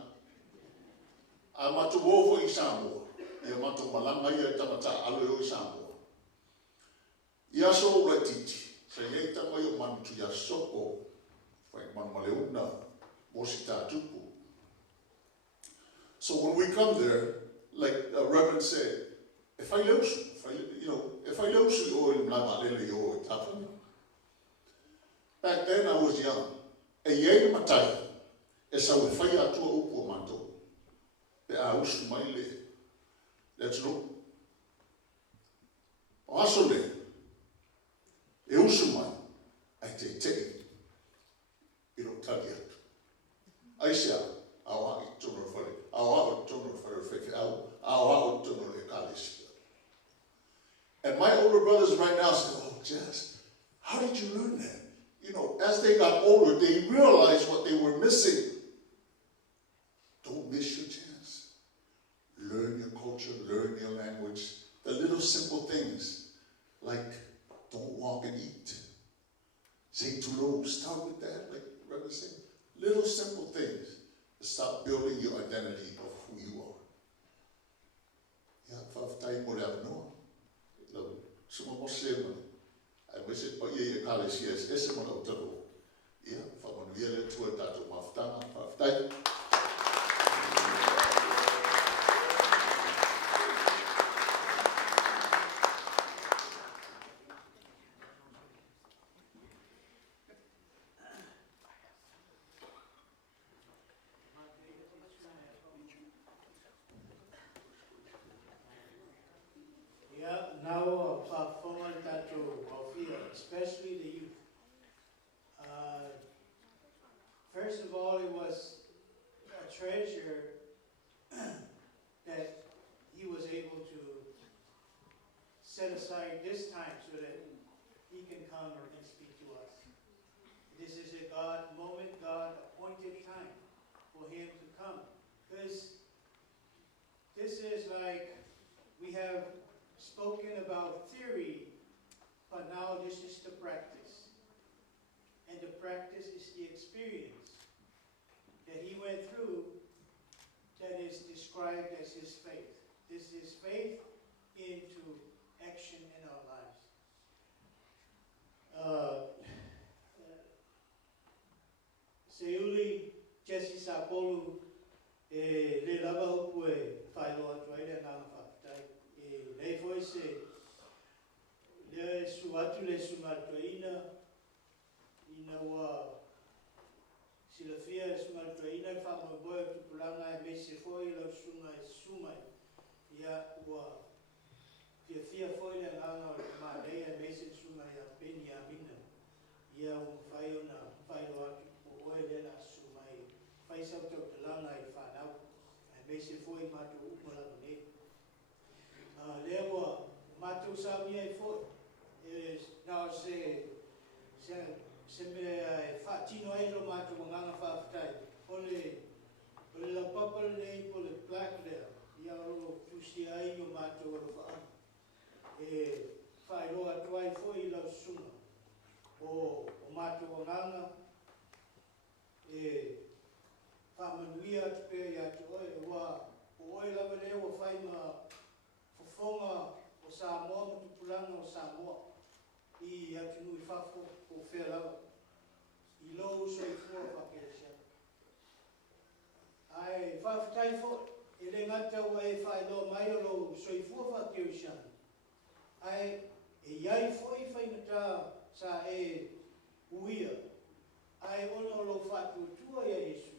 I'm at the war for Isamo. Yamato Malanga Yatamata Alo Isamo. Yaso Ratiti, Sayeta Mayoman to Yasoko, Frank Mamaleuna, Mosita Tupu. So when we come there, like the Reverend said, if I lose you all in Namalele, back then I was young. A year Matai, as I would fire to Upo Manto, the Aus Maile. That's no. Also, Eusumai, I take, you don't tell yet. I say, I want to know for it. I want to know for it. I want to know the college. And my older brothers right now say, oh, Jess, how did you learn that? You know, as they got older, they realized what they were missing. Don't miss your chance. Learn your culture, learn your language. The little simple things, like don't walk and eat. Say too low, start with that, like Reverend said. Little simple things to start building your identity of who you are. Yeah, five times more have no. Some more same. I wish it, but yeah, college, yes, it's a little trouble. Yeah, if I'm going to be able to that to Maftana, Maftana. Now, especially the youth. First of all, it was a treasure that he was able to set aside this time so that he can come and speak to us. This is a God moment, God appointed time for him to come. Because this is like we have spoken about theory, but now this is the practice. And the practice is the experience that he went through that is described described as his faith. This is faith into action in our lives. Seuli Jesse Sapolu le lava upu e whaelo atu ai le nganga whakatai. Nei foi se le su atu le sumatoina ina wa silafia e sumatoina e whamaboe tupulanga e mese foi lau sunga e sumai ia ua fia foi le nganga o le maadei e mese sunga ia peni a mina ia whai o na whaelo atu o oe le na sumai whai sau tau talanga i whanau e mese foi mato upala ne le ua mato sa mia i foi now se me e whaatino ai lo mato nganga whaafitai ole la papa nei po le plaque lea ia ro tusi ai o mato o wha whai roa tuai foi i lau sunga o mato nganga whamanuia atu pe i atu oe o oe lawa lea o whai ma fofonga o Samoa mo tupulanga o Samoa i atu nui whafo o whea lawa i lou soifua whakeresia ai whaftai fo ele ngata ua e whaelo mai o lou soifua whakeresia ai iai foi whainata sa uia ai ono lo whatuatua ia Yesu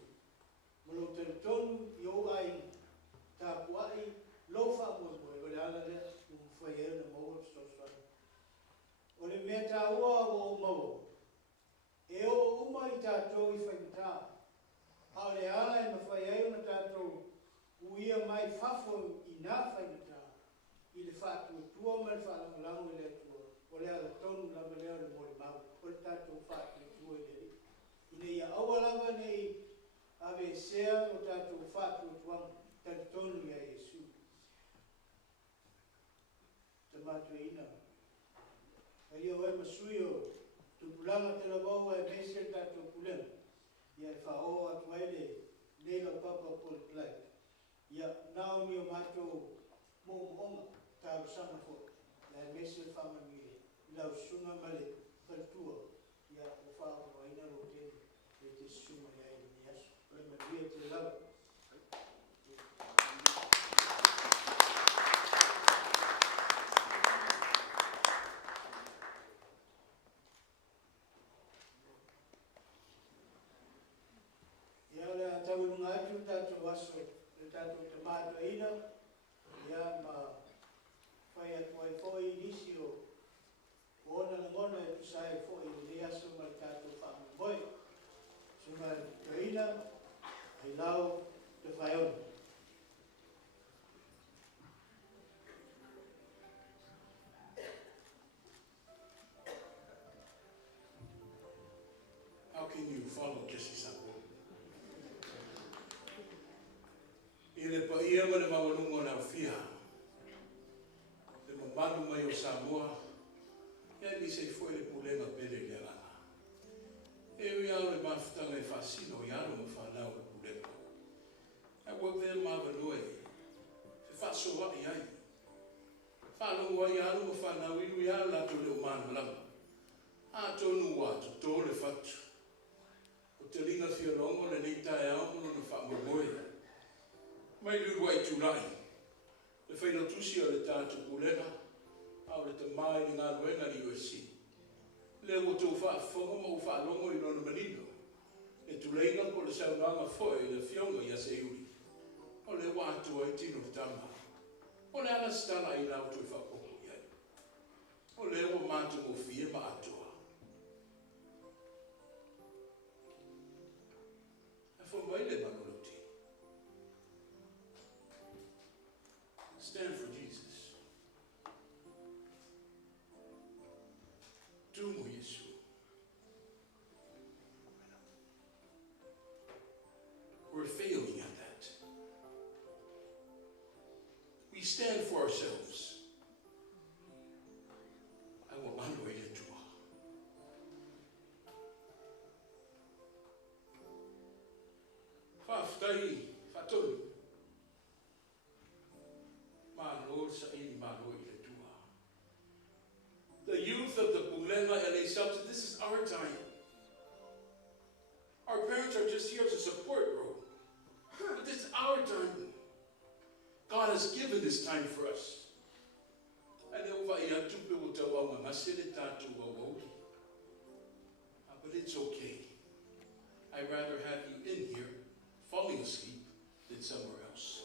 mo lo teletonu i o ai tapuai lo whamoe o le ala lea whai eo na maua soswai o le mea tāua o maua e o uma i tātou i whainata a o le ala e mawhai eo na tātou uia mai whafo i nā whainata i le whatuatua mai le whalangalango i le atua o le ala tonu lama lea le mori mau o le tātou whatuatua i le i nei a aua lava nei ave sea o tātou whatuatua tātou tonu ia Yesu tamatu ina ai o e masui o tupulanga te la vaua e mese tātou pulenga ia e whao atu ai le nei la papa po le plak ia nao mi o matou mo onga tāru sama fo la e mese whamani i lau sunga male whaltua ia o whao o aina ro tene e te sunga ia i ni asu o le manuia te lau taulunga atu tātou aso le tātou te mātua ina ia ma whai atu ai fōi nisi o ona na ngona e tusai fōi le aso ma le tātou whaamoi so ma le ina ai lau te whaiona How can you follow Jesse Sapo? I le pa ia ma le mawanungo na fia. Le mamanu mai o Samoa. Ia mi se foi le pulega pele le alanga. E ui au le mafutanga e fasino i alo ma whanau le pulega. E wa vea mawanue. Se faso wa i ai. Whanau wa i alo ma whanau i ui alo lato le umana lama. A tonu wa to tō le fatu. O te linga fia longo le nei tae au mono na whamamoe. Mai lulu ai tūnai. Le whaino tusi o le tātou pulega, au le te mai ni ngā ruenga ni USC. Le o tō whaafonga ma u whaalongo i nona manino. E tūleinga po le saunanga foe i le fionga i ase iuri. O le wātua i tino tama. O le ala stala i nau tui whapoko i ai. O le o mātu mo fie ma atoa. E fo mai le manolo. Stand for Jesus. Tumu Yesu. We're failing at that. We stand for ourselves. I will underway it to Faftai, fatun. our time. Our parents are just here to support, bro. But this is our time. God has given this time for us. But it's okay. I'd rather have you in here falling asleep than somewhere else.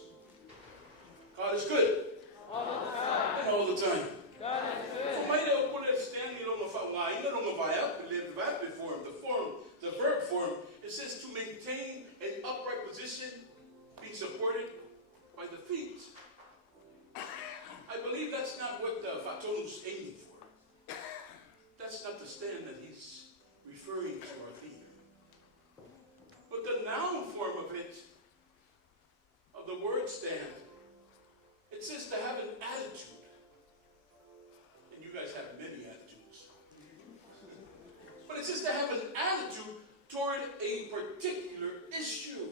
God is good. All the time. And all the time. God is good. The verb form, it says to maintain an upright position, being supported by the feet. I believe that's not what Fatonu's aiming for. That's not the stand that he's referring to our feet. But the noun form of it, of the word stand, it says to have an attitude. And you guys have many attitudes. But it says to have an attitude toward a particular issue.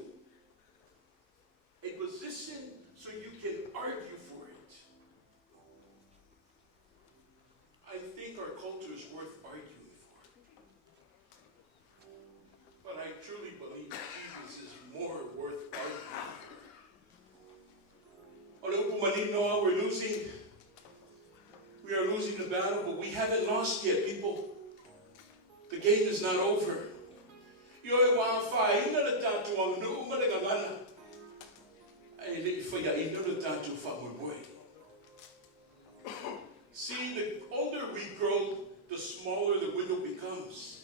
A position so you can argue for it. I think our culture is worth arguing for. But I truly believe Jesus is more worth arguing for. We're losing. We are losing the battle, but we haven't lost yet, people. The game is not over. See, the older we grow, the smaller the window becomes.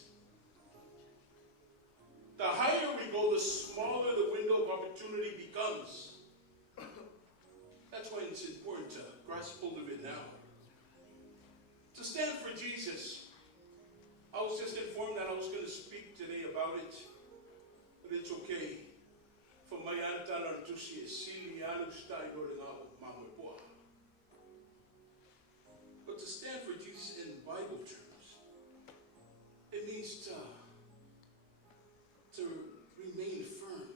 The higher we go, the smaller the window of opportunity becomes. That's why it's important to grasp hold of it now. To stand for Jesus. I was just informed that I was going to speak today about it, but it's okay. For my but to stand for Jesus in Bible terms, it means to remain firm.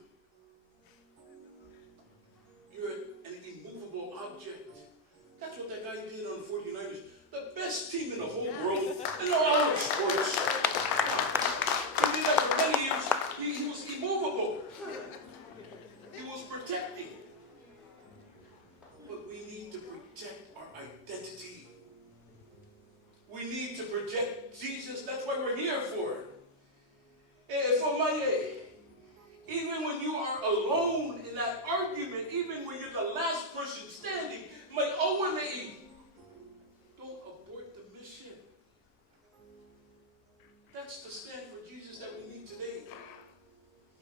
You're an immovable object. That's what that guy did on the 49ers. The best team in the whole world, in all of sports. He did that for many years. He was immovable. He was protecting. But we need to protect our identity. We need to protect Jesus. That's why we're here for. Even when you are alone in that argument, even when you're the last person standing, don't abort the mission. That's the stand for Jesus that we need today.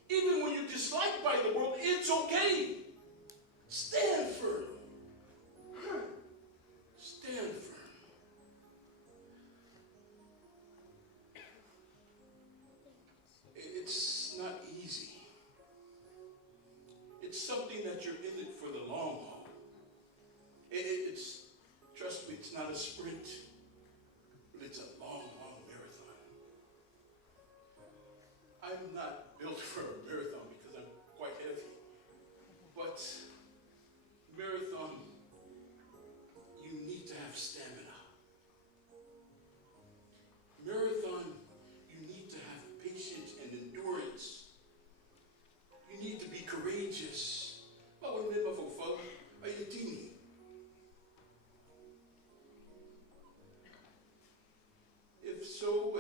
Even when you're disliked by the world, it's okay. Stand firm. Stand firm. It's not easy. It's something that you're in it for the long haul. Trust me, it's not a sprint, but it's a long, long marathon. I'm not built for a marathon because I'm quite heavy, but marathon, you need to have stamina. Marathon, you need to have patience and endurance. You need to be courageous. If so,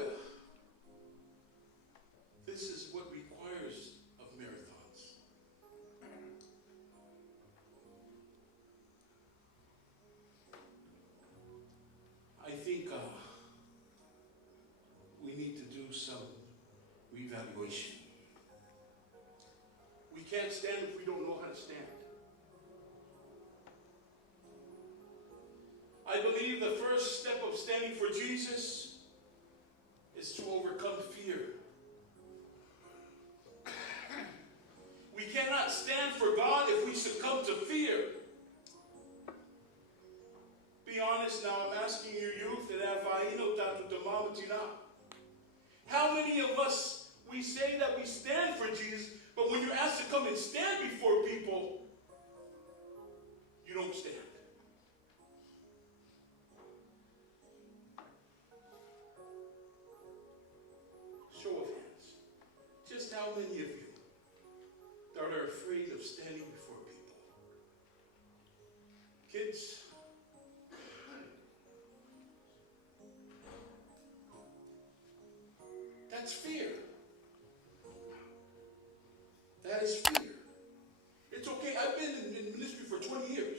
this is what requires of marathons. I think we need to do some reevaluation. We can't stand if we don't know how to stand. I believe the first step of standing for Jesus is to overcome fear. We cannot stand for God if we succumb to fear. Be honest now, I'm asking your youth that how many of us, we say that we stand for Jesus, but when you're asked to come and stand before people, you don't stand. kids. That's fear. That is fear. It's okay. I've been in ministry for 20 years.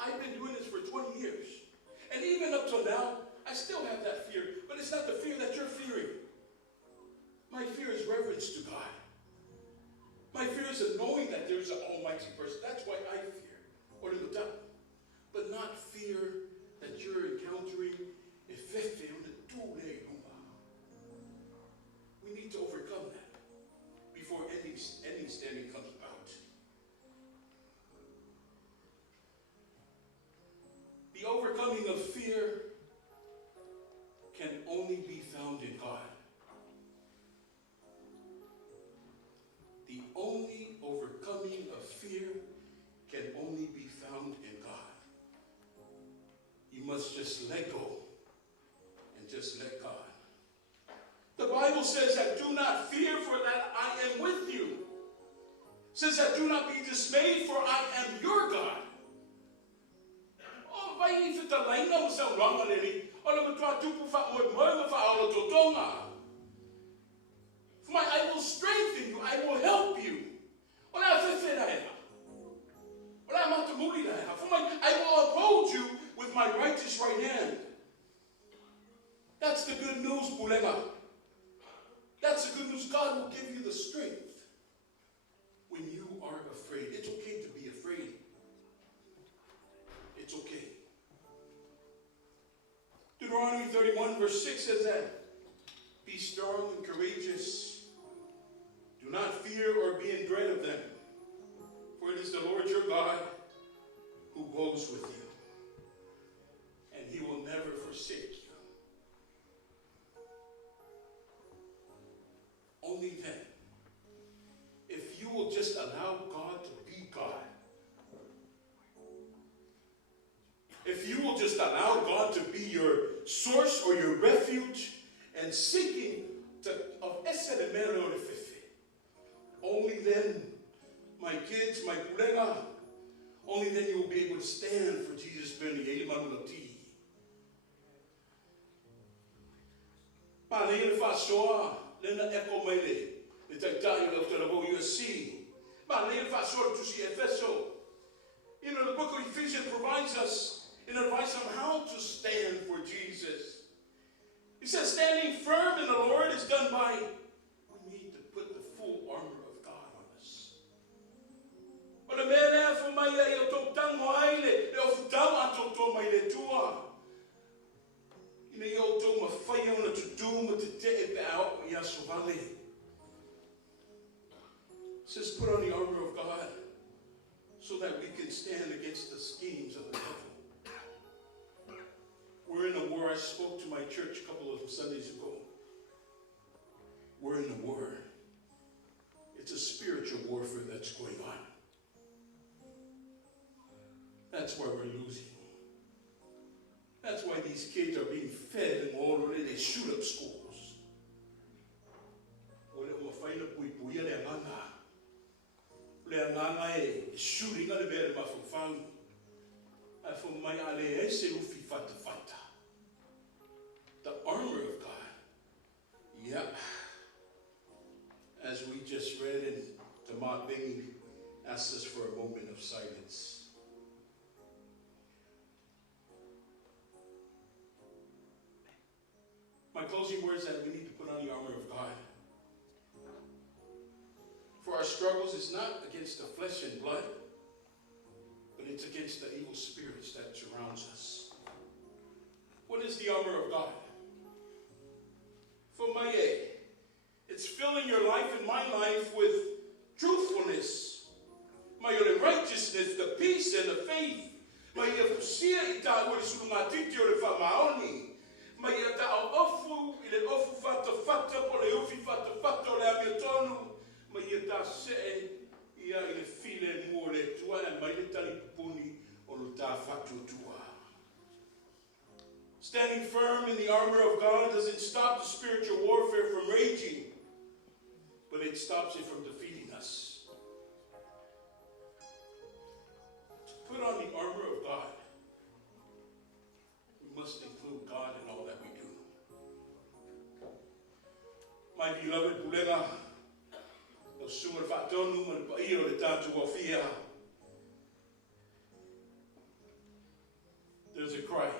I've been doing this for 20 years. And even up till now, I still have that fear. But it's not the fear that you're fearing. My fear is reverence to God. My fear is knowing that there's an almighty person. That's why I fear. Or the devil. But not fear that you're encountering a fifth. We need to overcome that before any standing comes about. The overcoming of fear can only be found in God. The only overcoming of fear can only be found in God. You must just let go and just let God. The Bible says that do not fear, for that I am with you. It says that do not be dismayed, for I am your God. Oh, vai if the line of some wrong on any, or the tupu fa mo fa all totonga. For I will strengthen you, I will help you. What I said I have. What I'm not to move I have. For I will uphold you with my righteous right hand. That's the good news, Pulega. That's the good news. God will give you the strength when you are afraid. It's okay to be afraid. It's okay. Deuteronomy 31 verse 6 says that, be strong and courageous. Do not fear or be in dread of them. For it is the Lord your God who goes with you. And he will never forsake you. Only then, if you will just allow God to be God, if you will just allow God to be your source or your refuge, and seeking of only then, my kids, my pulega, only then you will be able to stand for Jesus. Lena echo mele, the Tactile of Autalavou, USC. You know, the book of Ephesians provides us an advice on how to stand for Jesus. He says, standing firm in the Lord is done by, we need to put the full armor of God on us. But the man for my says put on the armor of God so that we can stand against the schemes of the devil. We're in a war. I spoke to my church a couple of Sundays ago. We're in a war. It's a spiritual warfare that's going on. That's why we're losing. That's why these kids are being fed and already they shoot up schools. Shooting on the bed of my family. The armor of God. Yep. As we just read in Tamat Bing asked us for a moment of silence. My closing words that we need to put on the armor of God. For our struggles is not against the flesh and blood, but it's against the evil spirits that surrounds us. What is the armor of God? For my it's filling your life and my life with truthfulness, my righteousness, the peace and the faith. My standing firm in the armor of God doesn't stop the spiritual warfare from raging, but it stops it from defeating us. To put on the armor of God my beloved Pulega, o sumar whatonu man pa iyo le tātou awhia. There's a cry.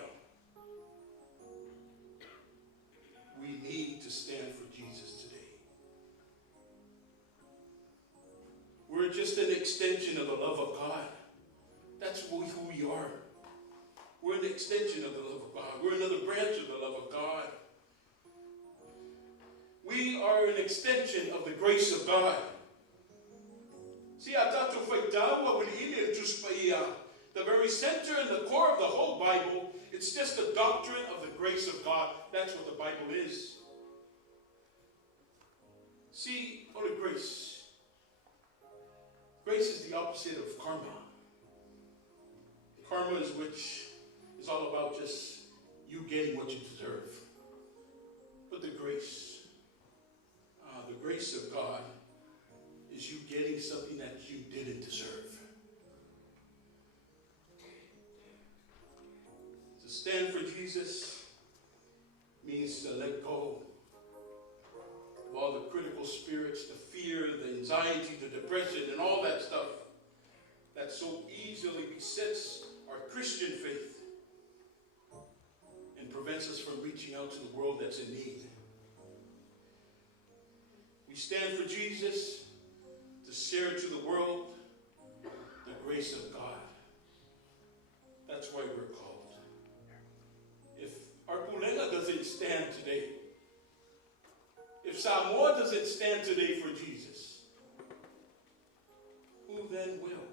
We need to stand for Jesus today. We're just an extension of the love of God. That's who we are. We're an extension of the love of God. We're another branch of the love of God. We are an extension of the grace of God. See, the very center and the core of the whole Bible, it's just the doctrine of the grace of God. That's what the Bible is. See, what is grace? Grace is the opposite of karma. Karma is which is all about just you getting what you deserve. But the grace of God is you getting something that you didn't deserve. To stand for Jesus means to let go of all the critical spirits, the fear, the anxiety, the depression, and all that stuff that so easily besets our Christian faith and prevents us from reaching out to the world that's in need. We stand for Jesus to share to the world the grace of God. That's why we're called. If our Pulega doesn't stand today, if Samoa doesn't stand today for Jesus, who then will?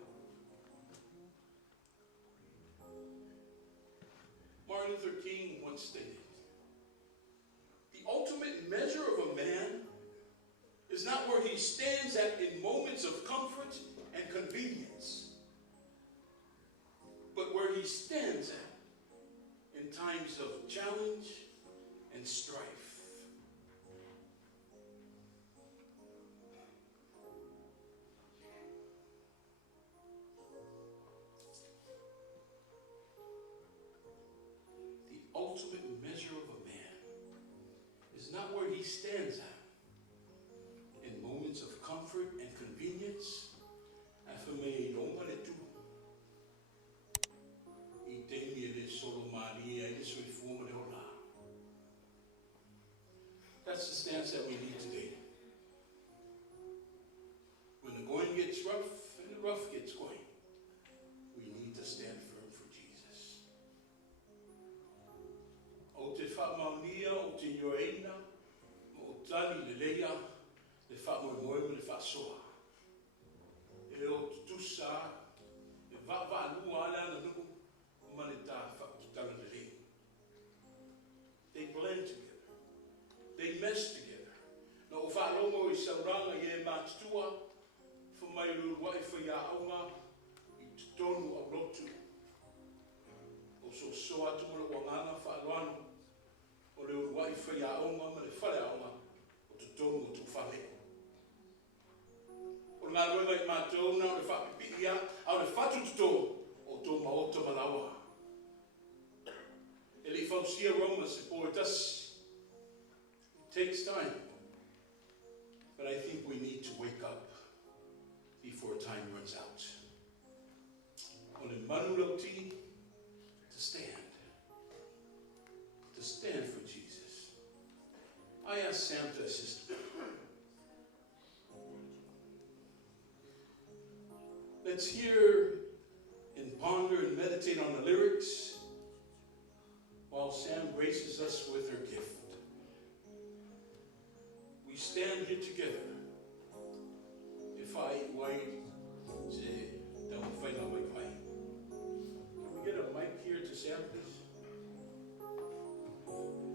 Martin Luther King once stated, the ultimate measure of a man is not where he stands at in moments of comfort and convenience, but where he stands at in times of challenge and strife. The ultimate measure of a man is not where he stands at in moments of comfort and convenience. That's the stance that we need today. When the going gets rough and the rough gets going, we need to stand firm for Jesus. O te whamaunia, o te ioeina, o tani le leia, le whamoemoe le whasoa. E o tutusa, e wawalua ala na nuku, manita whakutala le leia. They blend together. They mesh together. No whalomo I sauranga I mātua, whamairu wai whai a aunga, I tonu au lotu. O so soa tumula wanganga whaloanu, o leo wai whai a aunga, ma le whare aunga, o tu tonu o tu whale. O ngā ruenga I mātou na o le whapipia, au le whatu tuto, o tō maota malawa. E le whausia Roma se poetasi. It takes time, but I think we need to wake up before time runs out. On a manuloti, to stand for Jesus. I asked Sam to assist me. Let's hear and ponder and meditate on the lyrics while Sam graces us with her gift. We stand here together. If I wait, say, don't fight out my fight. Can we get a mic here to Sam, please?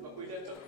But we let up.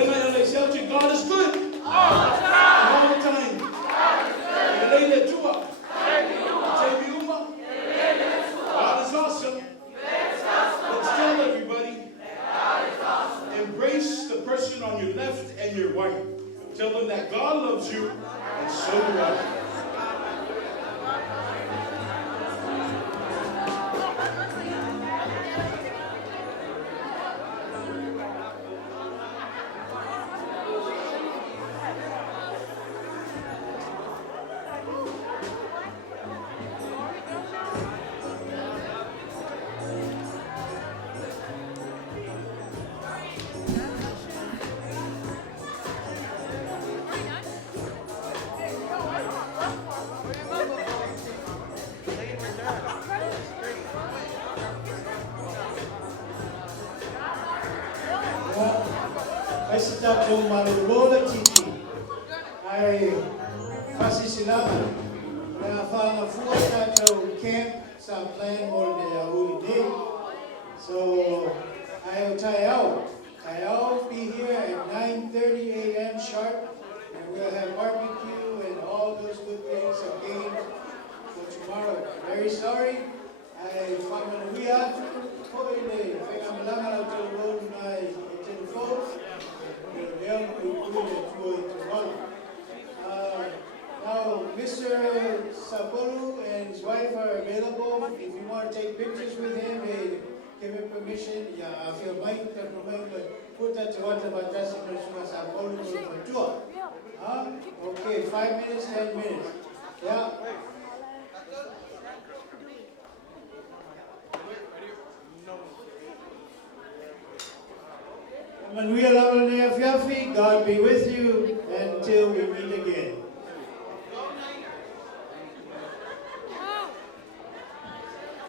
Pulega LA Saute, God is good. All the time. Elele tua. Tebi uma. God is awesome. Let's tell everybody. Embrace the person on your left and your right. Tell them that God loves you, and so do I. Ay sa tatong malulola titi ay fasisilaman na fangafuan nato camp sa plan mo na holiday. So I'll I'll be here at 9:30 a.m. sharp, and we'll have barbecue and all those good things again for tomorrow. Very sorry. I pamanuwian ko ile kaya malaman ang road na telephone. Now, Mr. Sabolu and his wife are available. If you want to take pictures with him, hey, give him permission. Yeah, I feel might but put that to what about that Sabolu for tour. Okay, 5 minutes, 10 minutes. Yeah. Manuel Autalavou, God be with you until we meet again.